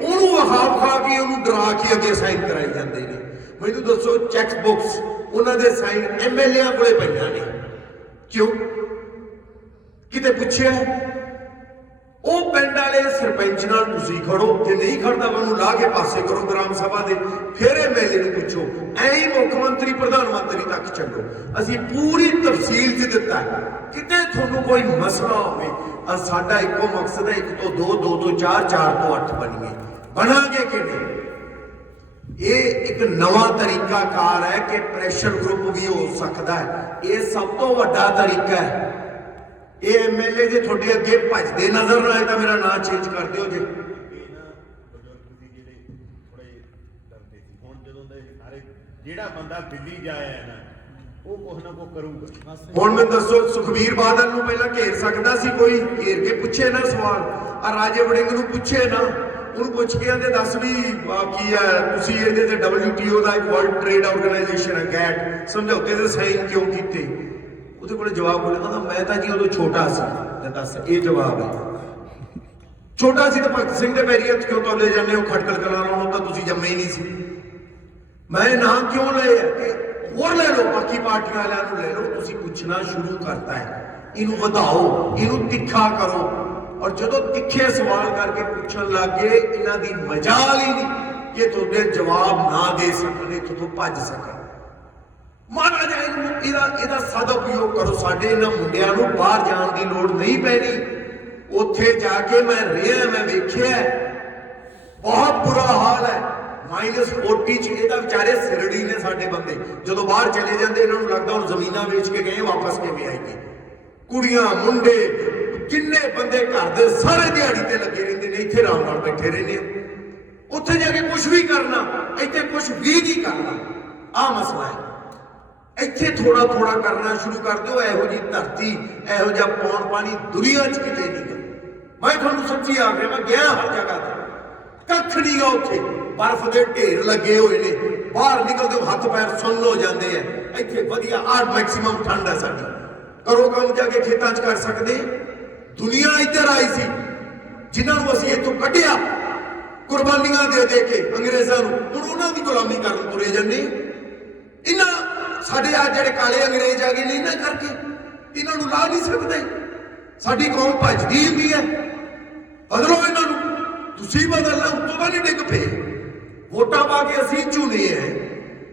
ਉਹਨੂੰ ਵਖਾ ਕੇ ਉਹਨੂੰ ਡਰਾ ਕੇ ਅੱਗੇ ਸਾਈਨ ਕਰਾਈ ਜਾਂਦੇ ਨੇ। ਮੈਨੂੰ ਦੱਸੋ, ਚੈੱਕ ਬੁੱਕਸ ਉਹਨਾਂ ਦੇ ਸਾਈਨ ਐਮਐਲਏਆਂ ਕੋਲੇ ਪਈਆਂ ਨੇ, ਕਿਉਂ? ਕਿਤੇ ਪੁੱਛਿਆ? ਉਹ ਪਿੰਡ ਵਾਲੇ ਸਰਪੰਚ ਨਾਲ ਤੁਸੀਂ ਖੜੋ, ਜੇ ਨਹੀਂ ਖੜਦਾ ਉਹਨੂੰ ਲਾ ਕੇ ਪਾਸੇ ਕਰੋ ਗ੍ਰਾਮ ਸਭਾ ਦੇ, ਫਿਰ ਐਮਐਲਏ ਨੂੰ ਪੁੱਛੋ। ਐਂ ਹੀ ਮੁੱਖ ਮੰਤਰੀ ਪ੍ਰਧਾਨ ਮੰਤਰੀ ਤੱਕ ਚੱਲੋ। ਅਸੀਂ ਪੂਰੀ ਤਫਸੀਲ 'ਚ ਦਿੱਤਾ, ਕਿਤੇ ਤੁਹਾਨੂੰ ਕੋਈ ਮਸਲਾ ਹੋਵੇ। ਸਾਡਾ ਇੱਕੋ ਮਕਸਦ ਹੈ, 1 ਤੋਂ 2, 2 ਤੋਂ 4, 4 ਤੋਂ 8 ਬਣੀਏ। ਬਣਾਂਗੇ ਕਿਵੇਂ? ਇਹ ਇੱਕ ਨਵਾਂ ਤਰੀਕਾ ਕਾਰ ਹੈ ਕਿ ਪ੍ਰੈਸ਼ਰ ਗਰੁੱਪ ਵੀ ਹੋ ਸਕਦਾ ਹੈ। ਇਹ ਸਭ ਤੋਂ ਵੱਡਾ ਤਰੀਕਾ ਹੈ। ਇਹ ਐਮਐਲਏ ਜੇ ਤੁਹਾਡੇ ਅੱਗੇ ਭੱਜਦੇ ਨਜ਼ਰ ਨਾ ਆਏ ਤਾਂ ਮੇਰਾ ਨਾਂ ਚੇਂਜ ਕਰ ਦਿਓ ਜੇ। ਇਹ ਨਾ ਬਜ਼ੁਰਗ ਸੀ ਜਿਹੜੇ ਥੋੜੇ ਡਰਦੇ ਸੀ, ਹੁਣ ਜਦੋਂ ਦੇ ਸਾਰੇ ਜਿਹੜਾ ਬੰਦਾ ਦਿੱਲੀ ਜਾਇਆ ਹੈ ਨਾ, ਉਹ ਕੁਛ ਨਾ ਕੁਛ ਕਰੂਗਾ। ਹੁਣ ਮੈਨੂੰ ਦੱਸੋ, ਸੁਖਬੀਰ ਬਾਦਲ ਨੂੰ ਪਹਿਲਾਂ ਘੇਰ ਸਕਦਾ ਸੀ ਕੋਈ? ਘੇਰ ਕੇ ਪੁੱਛੇ ਨਾ ਸਵਾਲ। ਆ ਰਾਜੇ ਵੜਿੰਗ ਨੂੰ ਪੁੱਛੇ ਨਾ, ਉਹਨੂੰ ਪੁੱਛ ਕੇ ਆਂਦੇ ਦੱਸ ਵੀ ਕੀ ਹੈ, ਤੁਸੀਂ ਇਹਦੇ ਤੇ WTO ਦਾ ਇੱਕ ਵਰਲਡ ਟ੍ਰੇਡ ਆਰਗੇਨਾਈਜੇਸ਼ਨ ਹੈ ਗੈਟ, ਸਮਝੌਤੇ ਦੇ ਸਾਈਨ ਕਿਉਂ ਕੀਤੇ? ਉਹਦੇ ਕੋਲ ਜਵਾਬ ਬੋਲੇ, ਕਹਿੰਦਾ ਮੈਂ ਤਾਂ ਜੀ ਉਦੋਂ ਛੋਟਾ ਸੀ। ਦੱਸ, ਇਹ ਜਵਾਬ ਹੈ? ਛੋਟਾ ਸੀ ਤਾਂ ਭਗਤ ਸਿੰਘ ਦੇ ਪੈਰੀ ਹੱਥ ਕਿਉਂ ਤੋਲੇ ਜਾਂਦੇ ਹੋ? ਖਟਕਲ ਕਲਾਂ ਨਾਲੋਂ ਤਾਂ ਤੁਸੀਂ ਜੰਮੇ ਹੀ ਨਹੀਂ ਸੀ। ਮੈਂ ਨਾਂ ਕਿਉਂ ਲਏ ਆ ਕਿ ਹੋਰ ਲੈ ਲਓ, ਬਾਕੀ ਪਾਰਟੀਆਂ ਵਾਲਿਆਂ ਨੂੰ ਲੈ ਲਓ। ਤੁਸੀਂ ਪੁੱਛਣਾ ਸ਼ੁਰੂ ਕਰਤਾ ਹੈ, ਇਹਨੂੰ ਵਧਾਓ, ਇਹਨੂੰ ਤਿੱਖਾ ਕਰੋ। ਔਰ ਜਦੋਂ ਤਿੱਖੇ ਸਵਾਲ ਕਰਕੇ ਪੁੱਛਣ ਲੱਗੇ, ਇਹਨਾਂ ਦੀ ਮਜਾਲ ਹੀ ਨਹੀਂ ਕਿ ਤੁਹਾਡੇ ਜਵਾਬ ਨਾ ਦੇ ਸਕਣ, ਇੱਥੋਂ ਤੋਂ ਭੱਜ ਸਕਣ। ਮਾੜਾ ਜਿਹਾ ਇਹਦਾ ਸਦਉਪਯੋਗ ਕਰੋ। ਸਾਡੇ ਇਹਨਾਂ ਮੁੰਡਿਆਂ ਨੂੰ ਬਾਹਰ ਜਾਣ ਦੀ ਲੋੜ ਨਹੀਂ ਪੈਣੀ। ਉੱਥੇ ਜਾ ਕੇ ਮੈਂ ਰਿਹਾ, ਮੈਂ ਵੇਖਿਆ ਬਹੁਤ ਬੁਰਾ ਹਾਲ ਹੈ। -40 ਚ ਇਹਦਾ ਵਿਚਾਰੇ ਸਿਰੜੀ ਨੇ ਸਾਡੇ ਬੰਦੇ। ਜਦੋਂ ਬਾਹਰ ਚਲੇ ਜਾਂਦੇ ਇਹਨਾਂ ਨੂੰ ਲੱਗਦਾ ਹੁਣ ਜ਼ਮੀਨਾਂ ਵੇਚ ਕੇ ਗਏ, ਵਾਪਸ ਕਿਵੇਂ ਆਏਗੇ। ਕੁੜੀਆਂ ਮੁੰਡੇ ਜਿੰਨੇ ਬੰਦੇ ਘਰ ਦੇ ਸਾਰੇ ਦਿਹਾੜੀ ਤੇ ਲੱਗੇ ਰਹਿੰਦੇ ਨੇ, ਇੱਥੇ ਆਰਾਮ ਨਾਲ ਬੈਠੇ ਰਹਿੰਦੇ ਆ। ਉੱਥੇ ਜਾ ਕੇ ਕੁਝ ਵੀ ਕਰਨਾ, ਇੱਥੇ ਕੁਝ ਵੀ ਨਹੀਂ ਕਰਨਾ। ਆਹ ਮਸਲਾ ਹੈ। ਇੱਥੇ ਥੋੜਾ ਥੋੜਾ ਕਰਨਾ ਸ਼ੁਰੂ ਕਰ ਦਿਓ। ਇਹੋ ਜਿਹੀ ਧਰਤੀ, ਇਹੋ ਜਿਹਾ ਪੌਣ ਪਾਣੀ ਦੁਨੀਆ 'ਚ ਕਿਤੇ ਨਹੀਂ ਗਾ। ਮੈਂ ਤੁਹਾਨੂੰ ਸੱਚੀ ਆਖ ਰਿਹਾ, ਮੈਂ ਗਿਆ ਹਰ ਜਗ੍ਹਾ ਤੇ, ਕੱਖ ਨਹੀਂ ਗਾ ਉੱਥੇ। ਬਰਫ਼ ਦੇ ਢੇਰ ਲੱਗੇ ਹੋਏ ਨੇ, ਬਾਹਰ ਨਿਕਲਦੇ ਹੋ ਹੱਥ ਪੈਰ ਸੁੰਨ ਹੋ ਜਾਂਦੇ ਆ। ਇੱਥੇ ਵਧੀਆ ਮੈਕਸਿਮਮ ਠੰਡ ਹੈ ਸਾਡੀ। ਕਰੋ ਕੰਮ ਜਾ ਕੇ ਖੇਤਾਂ 'ਚ ਕਰ ਸਕਦੇ। ਦੁਨੀਆ ਇੱਧਰ ਆਈ ਸੀ, ਜਿਨ੍ਹਾਂ ਨੂੰ ਅਸੀਂ ਇੱਥੋਂ ਕੱਢਿਆ ਕੁਰਬਾਨੀਆਂ ਦੇ ਕੇ ਅੰਗਰੇਜ਼ਾਂ ਨੂੰ, ਹੁਣ ਉਹਨਾਂ ਦੀ ਗੁਲਾਮੀ ਕਰਨ ਤੁਰੇ ਜਾਂਦੇ। ਇਹਨਾਂ ਸਾਡੇ ਆ ਜਿਹੜੇ ਕਾਲੇ ਅੰਗਰੇਜ਼ ਆ ਗਏ ਨੇ, ਇਹਨਾਂ ਕਰਕੇ ਇਹਨਾਂ ਨੂੰ ਲਾ ਨਹੀਂ ਸਕਦੇ। ਸਾਡੀ ਕੌਮ ਭੱਜਦੀ ਹੁੰਦੀ ਹੈ। ਬਦਲੋ ਇਹਨਾਂ ਨੂੰ, ਤੁਸੀਂ ਬਦਲਣਾ, ਉੱਤੋਂ ਤਾਂ ਨਹੀਂ ਡਿੱਗ ਪਏ। ਵੋਟਾਂ ਪਾ ਕੇ ਅਸੀਂ ਚੁਣੇ ਐ,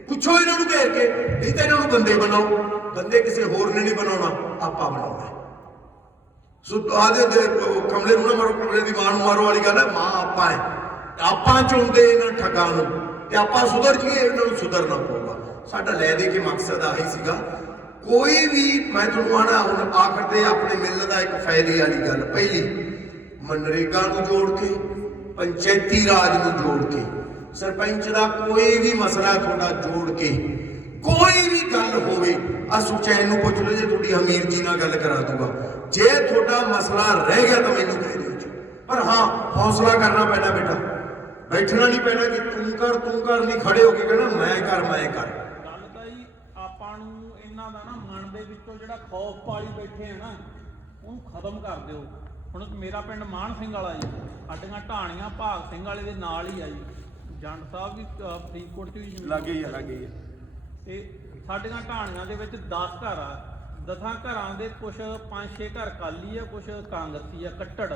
ਪੁੱਛੋ ਇਹਨਾਂ ਨੂੰ ਘੇਰ ਕੇ। ਨਹੀਂ ਤਾਂ ਇਹਨਾਂ ਨੂੰ ਬੰਦੇ ਬਣਾਓ। ਬੰਦੇ ਕਿਸੇ ਹੋਰ ਨੇ ਨਹੀਂ ਬਣਾਉਣਾ, ਆਪਾਂ ਬਣਾਉਣਾ। ਸੋ ਆਦੇ ਕਮਲੇ ਨੂੰ ਨਾ ਮਾਰੋ, ਕਮਲੇ ਦੀ ਮਾਂ ਨੂੰ ਮਾਰੋ ਵਾਲੀ ਗੱਲ ਹੈ। ਮਾਂ ਆਪਾਂ ਹੈ, ਆਪਾਂ ਚੁਣਦੇ ਇਹਨਾਂ ਠੱਗਾਂ ਨੂੰ, ਤੇ ਆਪਾਂ ਸੁਧਰ ਜਾਈਏ, ਇਹਨਾਂ ਨੂੰ ਸੁਧਰਨਾ ਪਊਗਾ। ਸਾਡਾ ਲੈ ਦੇ ਕੇ ਮਕਸਦ ਆਹੀ ਸੀਗਾ। ਕੋਈ ਵੀ ਮੈਂ ਤੁਹਾਨੂੰ ਆਣਾ ਹੁਣ ਆਖਰ ਤੇ ਆਪਣੇ ਮਿਲਣ ਦਾ ਇੱਕ ਫਾਇਦੇ ਵਾਲੀ ਗੱਲ, ਪਹਿਲੀ ਮਨਰੇਗਾ ਨੂੰ ਜੋੜ ਕੇ, ਪੰਚਾਇਤੀ ਰਾਜ ਨੂੰ ਜੋੜ ਕੇ, ਸਰਪੰਚ ਦਾ ਕੋਈ ਵੀ ਮਸਲਾ ਤੁਹਾਡਾ ਜੋੜ ਕੇ, ਕੋਈ ਵੀ ਗੱਲ ਹੋਵੇ, ਆ ਸੁਚੈਨ ਨੂੰ ਪੁੱਛ ਲਓ, ਜੇ ਤੁਹਾਡੀ ਹਮੀਰ ਜੀ ਨਾਲ ਗੱਲ ਕਰਾ ਦੂਗਾ। ਜੇ ਤੁਹਾਡਾ ਮਸਲਾ ਰਹਿ ਗਿਆ ਤਾਂ ਮੈਨੂੰ ਕਹਿ ਦਿਓ ਜੀ। ਪਰ ਹਾਂ, ਹੌਸਲਾ ਕਰਨਾ ਪੈਣਾ ਬੇਟਾ, ਬੈਠਣਾ ਨਹੀਂ ਪੈਣਾ ਕਿ ਤੂੰ ਕਰ ਨਹੀਂ, ਖੜੇ ਹੋ ਕੇ ਕਹਿਣਾ ਮੈਂ ਕਰ। ਗੱਲ ਤਾਂ ਜੀ ਆਪਾਂ ਨੂੰ ਇਹਨਾਂ ਦਾ ਨਾ ਮਨ ਦੇ ਵਿੱਚੋਂ ਜਿਹੜਾ ਖੌਫ ਪਾਲੀ ਬੈਠੇ ਆ ਨਾ, ਉਹਨੂੰ ਖਤਮ ਕਰ ਦਿਓ। ਹੁਣ ਮੇਰਾ ਪਿੰਡ ਮਾਨ ਸਿੰਘ ਵਾਲਾ ਜੀ, ਸਾਡੀਆਂ ਢਾਣੀਆਂ ਭਾਗ ਸਿੰਘ ਵਾਲੇ ਦੇ ਨਾਲ ਹੀ ਆ ਜੀ। ਜੰਡ ਸਾਹਿਬ ਵੀ ਫਰੀਦਕੋਟ 'ਚ ਵੀ ਲੱਗੇ ਹੀ ਲੱਗੇ। ਤੇ ਸਾਡੀਆਂ ਢਾਣੀਆਂ ਦੇ ਵਿੱਚ 10 ਘਰ ਆ। 10 ਘਰਾਂ ਦੇ ਕੁਛ 5-6 ਘਰ ਕਾਲੀ ਆ, ਕੁਛ ਕਾਂਗਰਸੀ ਆ, ਕੱਟੜ।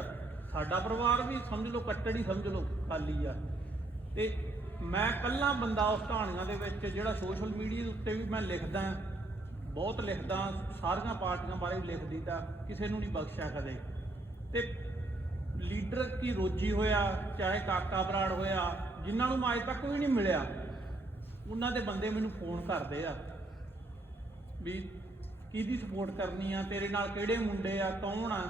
ਸਾਡਾ ਪਰਿਵਾਰ ਵੀ ਸਮਝ ਲਓ ਕੱਟੜ ਹੀ ਸਮਝ ਲਓ, ਖਾਲੀ ਆ। ਤੇ ਮੈਂ ਇਕੱਲਾ ਬੰਦਾ ਉਸ ਕਹਾਣੀਆਂ ਦੇ ਵਿੱਚ ਜਿਹੜਾ ਸੋਸ਼ਲ ਮੀਡੀਆ ਦੇ ਉੱਤੇ ਵੀ ਮੈਂ ਲਿਖਦਾ, ਬਹੁਤ ਲਿਖਦਾ, ਸਾਰੀਆਂ ਪਾਰਟੀਆਂ ਬਾਰੇ ਵੀ ਲਿਖ ਦਿੱਤਾ, ਕਿਸੇ ਨੂੰ ਨਹੀਂ ਬਖਸ਼ਿਆ ਕਦੇ। ਤੇ ਲੀਡਰ ਕੀ ਰੋਜੀ ਹੋਇਆ, ਚਾਹੇ ਕਾਕਾ ਬਰਾੜ ਹੋਇਆ, ਜਿਨ੍ਹਾਂ ਨੂੰ ਮੈਂ ਅੱਜ ਤੱਕ ਕੋਈ ਨਹੀਂ ਮਿਲਿਆ, ਉਹਨਾਂ ਦੇ ਬੰਦੇ ਮੈਨੂੰ ਫੋਨ ਕਰਦੇ ਆ ਵੀ ਕਿਹਦੀ ਸਪੋਰਟ ਕਰਨੀ ਆ, ਤੇਰੇ ਨਾਲ ਕਿਹੜੇ ਮੁੰਡੇ ਆ, ਕੌਣ ਆ।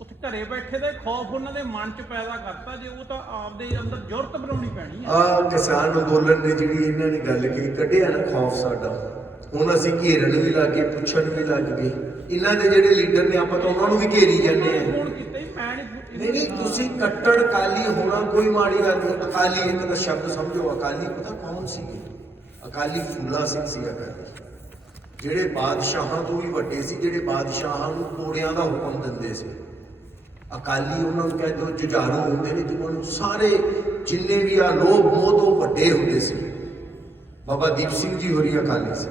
ਉੱਥੇ ਘਰੇ ਬੈਠੇ ਦੇ ਖੌਫ ਉਹਨਾਂ ਦੇ ਮਨ 'ਚ ਪੈਦਾ ਕਰਤਾ, ਜੇ ਉਹ ਤਾਂ ਆਪਦੇ ਅੰਦਰ ਜ਼ੁਰਤ ਬਣਾਉਣੀ ਪੈਣੀ ਆ। ਕਿਸਾਨ ਅੰਦੋਲਨ ਨੇ ਜਿਹੜੀ ਇਹਨਾਂ ਨੇ ਗੱਲ ਕੀਤੀ, ਕੱਢਿਆ ਨਾ ਖੌਫ ਸਾਡਾ, ਹੁਣ ਅਸੀਂ ਘੇਰਨ ਵੀ ਲੱਗ ਗਏ, ਪੁੱਛਣ ਵੀ ਲੱਗ ਗਏ। ਇਹਨਾਂ ਦੇ ਜਿਹੜੇ ਲੀਡਰ ਨੇ ਆਪਾਂ ਤਾਂ ਉਹਨਾਂ ਨੂੰ ਵੀ ਘੇਰੀ ਜਾਂਦੇ ਆ। ਫੋਨ ਕੀਤਾ ਹੀ ਮੈਂ ਨਹੀਂ, ਤੁਸੀਂ ਕੱਟੜ ਅਕਾਲੀ ਹੋਣਾ ਕੋਈ ਮਾੜੀ ਗੱਲ ਨਹੀਂ। ਅਕਾਲੀ ਇੱਕ ਦਾ ਸ਼ਬਦ ਸਮਝੋ, ਅਕਾਲੀ ਪਤਾ ਕੌਣ ਸੀਗੇ? ਅਕਾਲੀ ਫੂਲਾ ਸਿੰਘ ਸੀ ਅਕਾਲੀ, ਜਿਹੜੇ ਬਾਦਸ਼ਾਹਾਂ ਤੋਂ ਵੀ ਵੱਡੇ ਸੀ, ਜਿਹੜੇ ਬਾਦਸ਼ਾਹਾਂ ਨੂੰ ਕੋੜਿਆਂ ਦਾ ਹੁਕਮ ਦਿੰਦੇ ਸੀ। ਅਕਾਲੀ ਉਹਨਾਂ ਨੂੰ ਕਹਿੰਦੇ ਉਹ ਜੁਝਾਰੂ ਹੁੰਦੇ ਨੇ, ਜਿਹਨਾਂ ਨੂੰ ਸਾਰੇ ਜਿੰਨੇ ਵੀ ਆ ਲੋਭ ਮੋਹ ਤੋਂ ਵੱਡੇ ਹੁੰਦੇ ਸੀ। ਬਾਬਾ ਦੀਪ ਸਿੰਘ ਜੀ ਹੋਰੀ ਅਕਾਲੀ ਸੀ।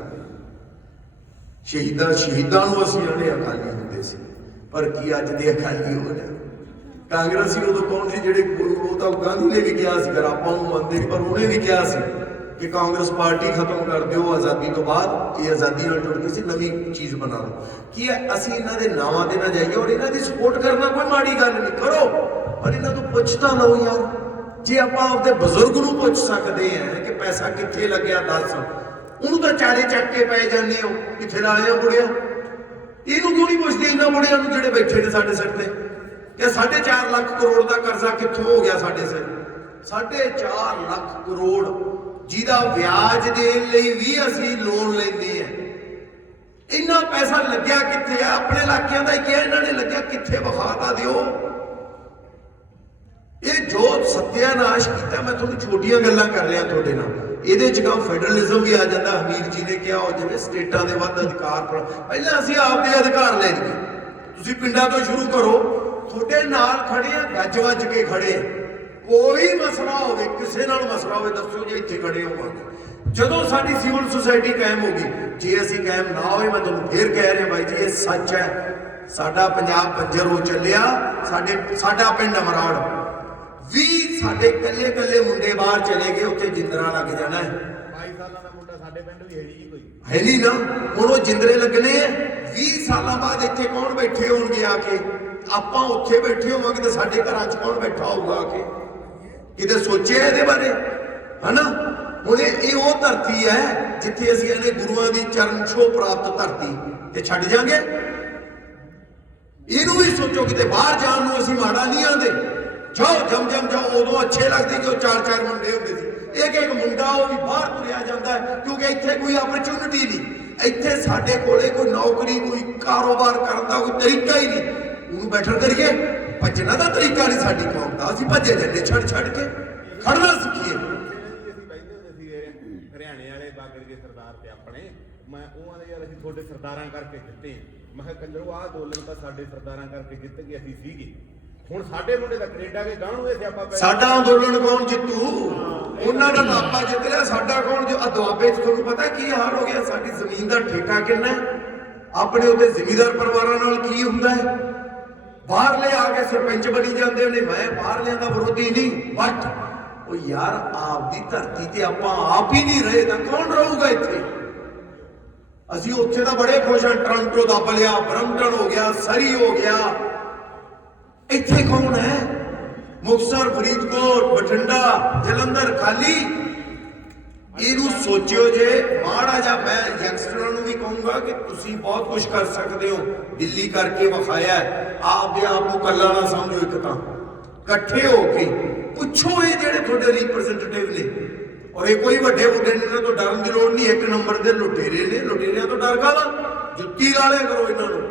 ਸ਼ਹੀਦਾਂ ਨੂੰ ਅਸੀਂ ਜਿਹੜੇ ਅਕਾਲੀ ਹੁੰਦੇ ਸੀ। ਪਰ ਕੀ ਅੱਜ ਦੇ ਅਕਾਲੀ ਹੋ ਗਏ? ਕਾਂਗਰਸੀ ਉਦੋਂ ਕੌਣ ਸੀ? ਜਿਹੜੇ ਉਹ ਤਾਂ ਗਾਂਧੀ ਨੇ ਵੀ ਕਿਹਾ ਸੀ, ਆਪਾਂ ਨੂੰ ਮੰਨਦੇ ਨਹੀਂ, ਪਰ ਉਹਨੇ ਵੀ ਕਿਹਾ ਸੀ ਕਿ ਕਾਂਗਰਸ ਪਾਰਟੀ ਖਤਮ ਕਰ ਦਿਓ, ਆਜ਼ਾਦੀ ਤੋਂ ਬਾਅਦ ਇਹ ਆਜ਼ਾਦੀ ਨਾਲ ਜੁੜ ਕੇ ਸੀ, ਨਵੀਂ ਚੀਜ਼ ਬਣਾ ਲਓ। ਕੀ ਹੈ, ਅਸੀਂ ਇਹਨਾਂ ਦੇ ਨਾਵਾਂ ਤੇ ਨਾ ਜਾਈਏ ਔਰ ਇਹਨਾਂ ਦੀ ਸਪੋਰਟ ਕਰਨਾ ਕੋਈ ਮਾੜੀ ਗੱਲ ਨਹੀਂ, ਕਰੋ, ਪਰ ਇਹਨਾਂ ਤੋਂ ਪੁੱਛ ਤਾਂ ਲਓ ਯਾਰ। ਜੇ ਆਪਾਂ ਆਪਦੇ ਬਜ਼ੁਰਗ ਨੂੰ ਪੁੱਛ ਸਕਦੇ ਹਾਂ ਕਿ ਪੈਸਾ ਕਿੱਥੇ ਲੱਗਿਆ, ਦੱਸ, ਉਹਨੂੰ ਤਾਂ ਚਾਰੇ ਚੱਕ ਕੇ ਪੈ ਜਾਂਦੇ ਹੋ, ਕਿੱਥੇ ਲਾਇਆ ਬੁੜਿਆ। ਇਹਨੂੰ ਕਿਉਂ ਨਹੀਂ ਪੁੱਛਦੇ ਇਹਨਾਂ ਬੁੜਿਆਂ ਨੂੰ ਜਿਹੜੇ ਬੈਠੇ ਨੇ ਸਾਡੇ ਸਿਰ ਤੇ? ਕਿ 4.5 ਲੱਖ ਕਰੋੜ ਦਾ ਕਰਜ਼ਾ ਕਿੱਥੋਂ ਹੋ ਗਿਆ ਸਾਡੇ ਸਿਰ? 4.5 ਲੱਖ ਕਰੋੜ, ਜਿਹਦਾ ਵਿਆਜ ਦੇਣ ਲਈ ਵੀ ਅਸੀਂ ਲੋਨ ਲੈਂਦੇ ਆ। ਇੰਨਾ ਪੈਸਾ ਲੱਗਿਆ ਕਿੱਥੇ ਆ? ਆਪਣੇ ਇਲਾਕਿਆਂ ਦਾ ਹੀ ਕਿਹਾ ਇਹਨਾਂ ਨੇ ਲੱਗਿਆ, ਕਿੱਥੇ ਵਿਖਾ ਤਾਂ ਦਿਓ। ਇਹ ਜੋ ਸੱਤਿਆਨਾਸ਼ ਕੀਤਾ, ਮੈਂ ਤੁਹਾਨੂੰ ਛੋਟੀਆਂ ਗੱਲਾਂ ਕਰ ਰਿਹਾ ਤੁਹਾਡੇ ਨਾਲ, ਇਹਦੇ ਚ ਕਾ ਫੈਡਰਲਿਜ਼ਮ ਵੀ ਆ ਜਾਂਦਾ। ਹਮੀਰ ਜੀ ਨੇ ਕਿਹਾ ਉਹ ਜਿਵੇਂ ਸਟੇਟਾਂ ਦੇ ਵੱਧ ਅਧਿਕਾਰ, ਪਹਿਲਾਂ ਅਸੀਂ ਆਪਦੇ ਅਧਿਕਾਰ ਲੈ ਲਈਏ। ਤੁਸੀਂ ਪਿੰਡਾਂ ਤੋਂ ਸ਼ੁਰੂ ਕਰੋ, ਤੁਹਾਡੇ ਨਾਲ ਖੜੇ ਆ, ਗੱਜ ਵੱਜ ਕੇ ਖੜੇ। ਕੋਈ ਮਸਲਾ ਹੋਵੇ, ਕਿਸੇ ਨਾਲ ਮਸਲਾ ਹੋਵੇ, ਦੱਸੋ ਜੇ ਇੱਥੇ ਖੜੇ ਹੋਵਾਂਗੇ। ਜਦੋਂ ਸਾਡੀ ਸਿਵਲ ਸੁਸਾਇਟੀ ਕਾਇਮ ਹੋ ਗਈ, ਜੇ ਅਸੀਂ ਕਾਇਮ ਨਾ ਹੋਏ, ਮੈਂ ਤੁਹਾਨੂੰ ਫੇਰ ਕਹਿ ਰਿਹਾ ਬਾਈ ਜੀ, ਇਹ ਸੱਚ ਹੈ। ਸਾਡਾ ਪੰਜਾਬ ਪੰਜਰ ਹੋ ਚੱਲਿਆ, ਸਾਡਾ ਪਿੰਡ ਅਮਰਾੜ 20 ਸਾਡੇ ਕੱਲੇ ਮੁੰਡੇ ਬਾਹਰ ਚਲੇ ਗਏ, ਉੱਥੇ ਜਿੰਦਰਾ ਲੱਗ ਜਾਣਾ ਹੈ। 22 ਸਾਲਾਂ ਦਾ ਮੁੰਡਾ ਸਾਡੇ ਪਿੰਡ ਵੀ ਹੈ ਨਹੀਂ ਕੋਈ, ਹੈ ਨਹੀਂ ਨਾ। ਹੁਣ ਉਹ ਜਿੰਦਰੇ ਲੱਗਣੇ 20 ਸਾਲਾਂ ਬਾਅਦ ਇੱਥੇ ਕੌਣ ਬੈਠੇ ਹੋਣਗੇ ਆ ਕੇ? ਆਪਾਂ ਉੱਥੇ ਬੈਠੇ ਹੋਵਾਂਗੇ ਤੇ ਸਾਡੇ ਘਰਾਂ 'ਚ ਕੌਣ ਬੈਠਾ ਹੋਊਗਾ ਆ ਕੇ? ਕਿਤੇ ਸੋਚਿਆ ਇਹਦੇ ਬਾਰੇ? ਹਨਾ, ਹੁਣ ਇਹ ਉਹ ਧਰਤੀ ਹੈ ਜਿੱਥੇ ਅਸੀਂ ਇਹਨੇ ਗੁਰੂਆਂ ਦੀ ਚਰਨ ਛੋਹ ਪ੍ਰਾਪਤ ਧਰਤੀ ਤੇ ਛੱਡ ਜਾਾਂਗੇ। ਇਹਨੂੰ ਵੀ ਸੋਚੋ, ਕਿਤੇ ਬਾਹਰ ਜਾਣ ਨੂੰ ਅਸੀਂ ਮਾੜਾ ਨਹੀਂ ਆਂਦੇ। ਜਾਓ, ਜਮ ਜਾਓ। ਉਦੋਂ ਅੱਛੇ ਲੱਗਦੇ ਕਿ ਉਹ 4 ਮੁੰਡੇ ਹੁੰਦੇ ਸੀ। ਇੱਕ ਮੁੰਡਾ ਉਹ ਵੀ ਬਾਹਰ ਤੁਰਿਆ ਜਾਂਦਾ ਹੈ, ਕਿਉਂਕਿ ਇੱਥੇ ਕੋਈ ਆਪਰਚੁਨਿਟੀ ਨਹੀਂ। ਇੱਥੇ ਸਾਡੇ ਕੋਲੇ ਕੋਈ ਨੌਕਰੀ, ਕੋਈ ਕਾਰੋਬਾਰ ਕਰਨ ਦਾ ਕੋਈ ਤਰੀਕਾ ਹੀ ਨਹੀਂ। ਉਹਨੂੰ ਬੈਠਰ ਕਰੀਏ, ਭੱਜਣਾ ਦਾ ਤਰੀਕਾ ਨਹੀਂ ਸਾਡੀ ਕੌਮ ਦਾ। ਅਸੀਂ ਭੱਜੇ ਜਾਂਦੇ ਛੱਡ ਕੇ, ਖੜਨਾ ਸਿੱਖੀਏ। ਅਸੀਂ ਬੈਠਦੇ ਹੁੰਦੇ ਸੀ ਹਰਿਆਣੇ ਵਾਲੇ ਬਾਗੜ ਦੇ ਸਰਦਾਰ ਤੇ ਆਪਣੇ, ਮੈਂ ਉਹ ਆਂਦੇ ਯਾਰ ਅਸੀਂ ਤੁਹਾਡੇ ਸਰਦਾਰਾਂ ਕਰਕੇ ਜਿੱਤੇ। ਮੈਂ ਕਿਹਾ ਕੰਜਰੋ ਆਹ ਅੰਦੋਲਨ ਤਾਂ ਸਾਡੇ ਸਰਦਾਰਾਂ ਕਰਕੇ ਜਿੱਤ ਗਏ, ਅਸੀਂ ਸੀਗੇ। ਹੁਣ ਸਾਡੇ ਮੁੰਡੇ ਦਾ ਕੈਨੇਡਾ ਕੇ ਗਾਂ ਨੂੰ ਇਹ ਸਿਆਪਾ ਪੈ। ਸਾਡਾ ਅੰਦੋਲਨ ਕੌਣ ਜਿੱਤੂ? ਉਹਨਾਂ ਦਾ ਲਾਪਾ ਜਿੱਤ ਲਿਆ, ਸਾਡਾ ਕੌਣ? ਜੋ ਦੁਆਬੇ 'ਚ ਤੁਹਾਨੂੰ ਪਤਾ ਕੀ ਹਾਲ ਹੋ ਗਿਆ? ਸਾਡੀ ਜ਼ਮੀਨ ਦਾ ਠੇਕਾ ਕਿੰਨਾ? ਆਪਣੇ ਉੱਤੇ ਜ਼ਿਮੀਂਦਾਰ ਪਰਿਵਾਰਾਂ ਨਾਲ ਕੀ ਹੁੰਦਾ ਹੈ? ਬਾਹਰਲੇ ਆ ਕੇ ਸਰਪੰਚ ਬਣੀ ਜਾਂਦੇ ਨੇ। ਮੈਂ ਬਾਹਰਲਿਆਂ ਦਾ ਵਿਰੋਧੀ ਨਹੀਂ, ਬਟ ਉਹ ਯਾਰ ਆਪਦੀ ਧਰਤੀ ਤੇ ਆਪਾਂ ਆਪ ਹੀ ਨਹੀਂ ਰਹੇ ਤਾਂ ਕੌਣ ਰਹੂਗਾ ਇੱਥੇ? ਅਸੀਂ ਉੱਥੇ ਤਾਂ ਬੜੇ ਖੁਸ਼ ਹਾਂ, ਟੋਰਾਂਟੋ ਦੱਬ ਲਿਆ, ਬਰੰਪਟਨ ਹੋ ਗਿਆ, ਸਰੀ ਹੋ ਗਿਆ। ਇੱਥੇ ਕੌਣ ਹੈ? ਮੁਕਤਸਰ, ਫਰੀਦਕੋਟ, ਬਠਿੰਡਾ, ਜਲੰਧਰ ਖਾਲੀ। ਇਹਨੂੰ ਸੋਚਿਓ ਜੇ ਮਾੜਾ ਜਿਹਾ। ਮੈਂ ਯੰਗਸਟਰਾਂ ਨੂੰ ਵੀ ਕਹੂੰਗਾ ਕਿ ਤੁਸੀਂ ਬਹੁਤ ਕੁਝ ਕਰ ਸਕਦੇ ਹੋ। ਦਿੱਲੀ ਕਰਕੇ ਵਿਖਾਇਆ, ਆਪਦੇ ਆਪ ਨੂੰ ਕੱਲਾ ਨਾ ਸਮਝੋ। ਇੱਕ ਤਾਂ ਇਕੱਠੇ ਹੋ ਕੇ ਪੁੱਛੋ, ਇਹ ਜਿਹੜੇ ਤੁਹਾਡੇ ਰਿਪਰੈਜ਼ੈਂਟੇਟਿਵ ਨੇ, ਔਰ ਇਹ ਕੋਈ ਵੱਡੇ ਨੇ, ਇਹਨਾਂ ਤੋਂ ਡਰਨ ਦੀ ਲੋੜ ਨਹੀਂ। 1 ਨੰਬਰ ਦੇ ਲੁਟੇਰੇ ਨੇ, ਲੁਟੇਰਿਆਂ ਤੋਂ ਡਰ ਕਾਹਦਾ? ਜੁੱਤੀ ਲਾ ਲਿਆ ਕਰੋ ਇਹਨਾਂ ਨੂੰ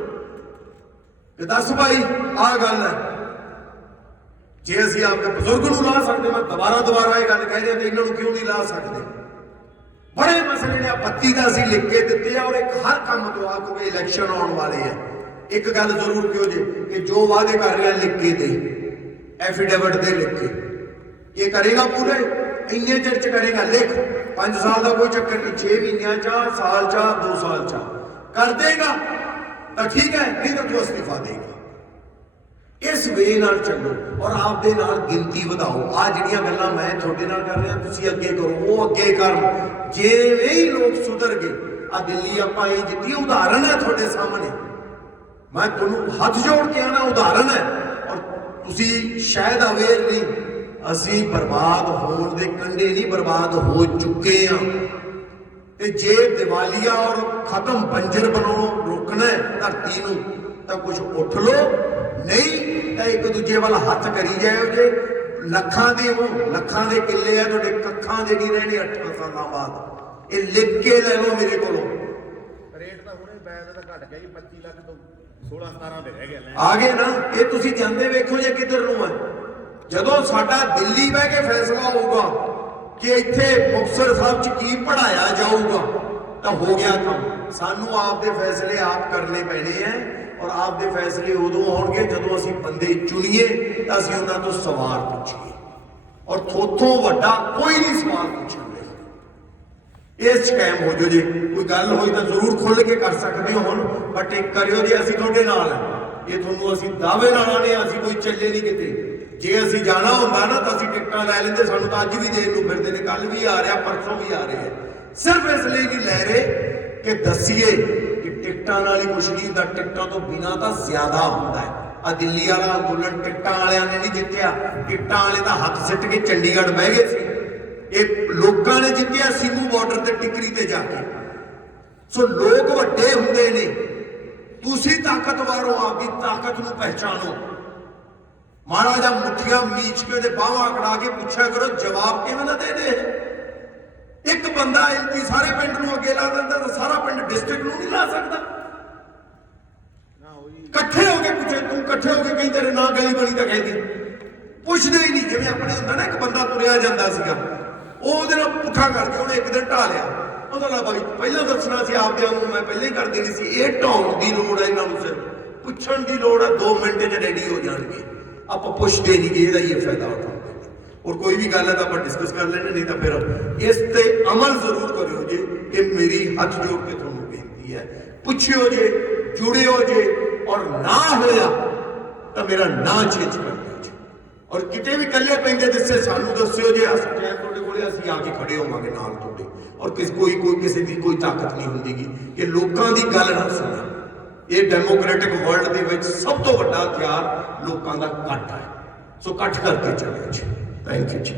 ਕਿ ਦੱਸ ਭਾਈ ਆਹ ਗੱਲ ਹੈ। ਜੇ ਅਸੀਂ ਆਪਣੇ ਬਜ਼ੁਰਗ ਨੂੰ ਲਾ ਸਕਦੇ, ਮੈਂ ਦੁਬਾਰਾ ਇਹ ਗੱਲ ਕਹਿ ਰਿਹਾ, ਤੇ ਇਹਨਾਂ ਨੂੰ ਕਿਉਂ ਨਹੀਂ ਲਾ ਸਕਦੇ? ਬੜੇ ਮਸਲੇ ਨੇ। ਬੱਤੀ ਦਾ ਅਸੀਂ ਲਿਖ ਕੇ ਦਿੱਤੇ ਆ, ਔਰ ਇੱਕ ਹਰ ਕੰਮ ਤੋਂ ਆ ਕੋਈ ਇਲੈਕਸ਼ਨ ਆਉਣ ਵਾਲੇ ਆ। ਇੱਕ ਗੱਲ ਜ਼ਰੂਰ ਕਿਉਂ ਜੇ ਕਿ ਜੋ ਵਾਅਦੇ ਕਰ ਰਿਹਾ ਲਿਖ ਕੇ ਦੇ, ਐਫੀਡੇਵਿਟ ਦੇ ਲਿਖ ਕੇ। ਇਹ ਕਰੇਗਾ ਪੂਰੇ ਇੰਨੇ ਚਿਰ ਚ ਕਰੇਗਾ, ਲਿਖ। 5 ਸਾਲ ਦਾ ਕੋਈ ਚੱਕਰ ਨਹੀਂ, 6 ਮਹੀਨਿਆਂ ਚ, ਸਾਲ ਚ, 2 ਸਾਲ ਚ ਕਰ ਦੇਗਾ ਤਾਂ ਠੀਕ ਹੈ, ਨਹੀਂ ਤਾਂ ਤੂੰ ਅਸਤੀਫਾ ਦੇਗਾ। ਇਸ ਵੇ ਨਾਲ ਚੱਲੋ ਔਰ ਆਪਦੇ ਨਾਲ ਗਿਣਤੀ ਵਧਾਓ। ਆ ਜਿਹੜੀਆਂ ਗੱਲਾਂ ਮੈਂ ਤੁਹਾਡੇ ਨਾਲ ਕਰ ਰਿਹਾ ਤੁਸੀਂ ਅੱਗੇ ਕਰੋ, ਉਹ ਅੱਗੇ ਕਰਨ। ਜਿਵੇਂ ਹੀ ਲੋਕ ਸੁਧਰ ਗਏ, ਆ ਦਿੱਲੀ ਆਪਾਂ ਇਹ ਜਿੱਤੀ ਉਦਾਹਰਨ ਹੈ ਤੁਹਾਡੇ ਸਾਹਮਣੇ, ਮੈਂ ਤੁਹਾਨੂੰ ਹੱਥ ਜੋੜ ਕੇ ਆਣਾ ਉਦਾਹਰਨ ਹੈ। ਔਰ ਤੁਸੀਂ ਸ਼ਾਇਦ ਅਵੇਅਰ ਨਹੀਂ, ਅਸੀਂ ਬਰਬਾਦ ਹੋਣ ਦੇ ਕੰਢੇ ਨਹੀਂ, ਬਰਬਾਦ ਹੋ ਚੁੱਕੇ ਹਾਂ। ਤੇ ਜੇ ਦੀਵਾਲੀਆ ਔਰ ਖਤਮ ਬੰਜਰ ਬਣਾਉਣੋਂ ਰੋਕਣਾ ਹੈ ਧਰਤੀ ਨੂੰ ਤਾਂ ਕੁਝ ਉੱਠ ਲਓ, ਨਹੀਂ ਤਾਂ ਇੱਕ ਦੂਜੇ ਵੱਲ ਹੱਥ ਕਰੀ ਜਾਇਓ। ਜੇ ਲੱਖਾਂ ਦੇ ਕਿੱਲੇ ਆ ਤੁਹਾਡੇ, ਕੱਖਾਂ ਦੇ ਨਹੀਂ ਰਹਿਣੇ 8 ਸਾਲਾਂ ਬਾਅਦ। ਇਹ ਲਿਖ ਕੇ ਲੈ ਲਓ ਮੇਰੇ ਕੋਲੋਂ। ਰੇਟ ਤਾਂ ਹੁਣੇ ਬੈਦ ਦਾ ਘਟ ਗਿਆ ਜੀ, 25 ਲੱਖ ਤੋਂ 16-17 ਤੇ ਰਹਿ ਗਿਆ ਲੈ। ਆ ਗਏ ਨਾ, ਇਹ ਤੁਸੀਂ ਜਾਂਦੇ ਵੇਖੋ ਜੇ ਕਿੱਧਰ ਨੂੰ ਹੈ। ਜਦੋਂ ਸਾਡਾ ਦਿੱਲੀ ਬਹਿ ਕੇ ਫੈਸਲਾ ਹੋਊਗਾ ਕਿ ਇੱਥੇ ਮੁਕਤਸਰ ਸਾਹਿਬ 'ਚ ਕੀ ਪੜਾਇਆ ਜਾਊਗਾ ਤਾਂ ਹੋ ਗਿਆ ਕੰਮ। ਸਾਨੂੰ ਆਪਦੇ ਫੈਸਲੇ ਆਪ ਕਰਨੇ ਪੈਣੇ ਐ ਔਰ ਆਪਦੇ ਫੈਸਲੇ ਉਦੋਂ ਆਉਣਗੇ ਜਦੋਂ ਅਸੀਂ ਬੰਦੇ ਚੁਣੀਏ ਤਾਂ ਅਸੀਂ ਉਹਨਾਂ ਤੋਂ ਸਵਾਲ ਪੁੱਛੀਏ। ਔਰ ਥੋਥੋਂ ਵੱਡਾ ਕੋਈ ਨਹੀਂ ਸਵਾਲ ਪੁੱਛਣ ਲਈ। ਇਸ 'ਚ ਕਾਇਮ ਹੋ ਜਾਓ। ਜੇ ਕੋਈ ਗੱਲ ਹੋਈ ਤਾਂ ਜ਼ਰੂਰ ਖੁੱਲ੍ਹ ਕੇ ਕਰ ਸਕਦੇ ਹੋ ਹੁਣ, ਬਟ ਇੱਕ ਕਰਿਓ ਜੀ ਅਸੀਂ ਤੁਹਾਡੇ ਨਾਲ ਹਾਂ। ਇਹ ਤੁਹਾਨੂੰ ਅਸੀਂ ਦਾਅਵੇ ਨਾਲ ਆਣੇ, ਅਸੀਂ ਕੋਈ ਚੱਲੇ ਨਹੀਂ ਕਿਤੇ। ਜੇ ਅਸੀਂ ਜਾਣਾ ਹੁੰਦਾ ਨਾ ਤਾਂ ਅਸੀਂ ਟਿਕਟਾਂ ਲੈ ਲੈਂਦੇ, ਸਾਨੂੰ ਤਾਂ ਅੱਜ ਵੀ ਦੇਣ ਨੂੰ ਫਿਰਦੇ ਨੇ, ਕੱਲ ਵੀ ਆ ਰਿਹਾ, ਪਰਸੋਂ ਵੀ ਆ ਰਹੇ ਆ। ਸਿਰਫ ਇਸ ਲਈ ਨਹੀਂ ਲੈ ਰਹੇ ਕਿ ਦੱਸੀਏ ਕਿ ਟਿਕਟਾਂ ਨਾਲ ਹੀ ਕੁਛ ਨਹੀਂ ਹੁੰਦਾ, ਟਿਕਟਾਂ ਤੋਂ ਬਿਨਾਂ ਤਾਂ ਜ਼ਿਆਦਾ ਹੁੰਦਾ ਹੈ। ਆ ਦਿੱਲੀ ਵਾਲਾ ਅੰਦੋਲਨ ਟਿਕਟਾਂ ਵਾਲਿਆਂ ਨੇ ਨਹੀਂ ਜਿੱਤਿਆ, ਟਿਕਟਾਂ ਵਾਲੇ ਤਾਂ ਹੱਥ ਸਿੱਟ ਕੇ ਚੰਡੀਗੜ੍ਹ ਬਹਿ ਗਏ ਸੀ। ਇਹ ਲੋਕਾਂ ਨੇ ਜਿੱਤਿਆ ਸਿੰਘੂ ਬਾਰਡਰ ਤੇ ਟਿਕਰੀ ਤੇ ਜਾ ਕੇ। ਸੋ ਲੋਕ ਵੱਡੇ ਹੁੰਦੇ ਨੇ, ਤੁਸੀਂ ਤਾਕਤਵਰ ਹੋ, ਆਪਦੀ ਤਾਕਤ ਨੂੰ ਪਹਿਚਾਨੋ। ਮਾੜਾ ਜਿਹਾ ਮੁੱਠੀਆਂ ਮੀਚ ਕੇ ਉਹਦੇ ਬਾਹਾਂ ਅਕੜਾ ਕੇ ਪੁੱਛਿਆ ਕਰੋ ਜਵਾਬ ਕਿਵੇਂ ਨਾ ਦੇ ਦੇ। ਇੱਕ ਬੰਦਾ ਐਮਪੀ ਸਾਰੇ ਪਿੰਡ ਨੂੰ ਅੱਗੇ ਲਾ ਦਿੰਦਾ ਤਾਂ ਸਾਰਾ ਪਿੰਡ ਡਿਸਟ੍ਰਿਕਟ ਨੂੰ ਨਹੀਂ ਲਾ ਸਕਦਾ। ਇਕੱਠੇ ਹੋ ਕੇ ਪੁੱਛੇ, ਤੂੰ ਇਕੱਠੇ ਹੋ ਕੇ ਕਹੀਂ ਤੇਰੇ ਨਾਂ ਗਲੀ ਬਣੀ ਤਾਂ ਕਹਿੰਦੀ, ਪੁੱਛਦੇ ਹੀ ਨਹੀਂ। ਜਿਵੇਂ ਆਪਣੇ ਹੁੰਦਾ ਨਾ, ਇੱਕ ਬੰਦਾ ਤੁਰਿਆ ਜਾਂਦਾ ਸੀਗਾ, ਉਹ ਉਹਦੇ ਨਾਲ ਪੁੱਠਾ ਕਰਕੇ ਉਹਨੇ ਇੱਕ ਦਿਨ ਢਾ ਲਿਆ। ਉਹਦਾ ਲਾ ਬਾਈ ਪਹਿਲਾਂ ਦੱਸਣਾ ਸੀ ਆਪਦਿਆਂ ਨੂੰ, ਮੈਂ ਪਹਿਲਾਂ ਹੀ ਕਰ ਦੇਣੀ ਸੀ। ਇਹ ਢਾਉਣ ਦੀ ਲੋੜ ਹੈ ਇਹਨਾਂ ਨੂੰ, ਸਿਰਫ ਪੁੱਛਣ ਦੀ ਲੋੜ ਹੈ। 2 ਮਿੰਟ 'ਚ ਰੈਡੀ ਹੋ ਜਾਣਗੇ। ਆਪਾਂ ਪੁੱਛਦੇ ਨਹੀਂ ਕਿ ਇਹਦਾ ਹੀ ਫਾਇਦਾ ਉਠਾਉਂਦੇ। ਔਰ ਕੋਈ ਵੀ ਗੱਲ ਹੈ ਤਾਂ ਆਪਾਂ ਡਿਸਕਸ ਕਰ ਲੈਣੇ, ਨਹੀਂ ਤਾਂ ਫਿਰ ਇਸ ਤੇ ਅਮਲ ਜ਼ਰੂਰ ਕਰਿਓ ਜੇ। ਇਹ ਮੇਰੀ ਹੱਥ ਜੋੜ ਕੇ ਤੁਹਾਨੂੰ ਬੇਨਤੀ ਹੈ। ਪੁੱਛਿਓ ਜੇ, ਜੁੜਿਓ ਜੇ, ਔਰ ਨਾ ਹੋਇਆ ਤਾਂ ਮੇਰਾ ਨਾਂ ਚੇਂਜ ਕਰ ਦਿਓ ਜੀ। ਔਰ ਕਿਤੇ ਵੀ ਇਕੱਲੇ ਪੈਂਦੇ ਦਿਸੇ ਸਾਨੂੰ ਦੱਸਿਓ ਜੇ, ਅਸੀਂ ਤੁਹਾਡੇ ਕੋਲੇ ਅਸੀਂ ਆ ਕੇ ਖੜੇ ਹੋਵਾਂਗੇ ਨਾਲ ਤੁਹਾਡੇ। ਔਰ ਕੋਈ ਕਿਸੇ ਦੀ ਕੋਈ ਤਾਕਤ ਨਹੀਂ ਹੁੰਦੀਗੀ ਕਿ ਲੋਕਾਂ ਦੀ ਗੱਲ ਨਾ ਸੁਣੋ। ਇਹ ਡੈਮੋਕ੍ਰੈਟਿਕ ਵਰਲਡ ਦੇ ਵਿੱਚ ਸਭ ਤੋਂ ਵੱਡਾ ਹਥਿਆਰ ਲੋਕਾਂ ਦਾ ਇਕੱਠ ਹੈ। ਸੋ ਇਕੱਠ ਕਰਕੇ ਚੱਲਿਓ ਜੀ। ਥੈਂਕ ਯੂ ਜੀ।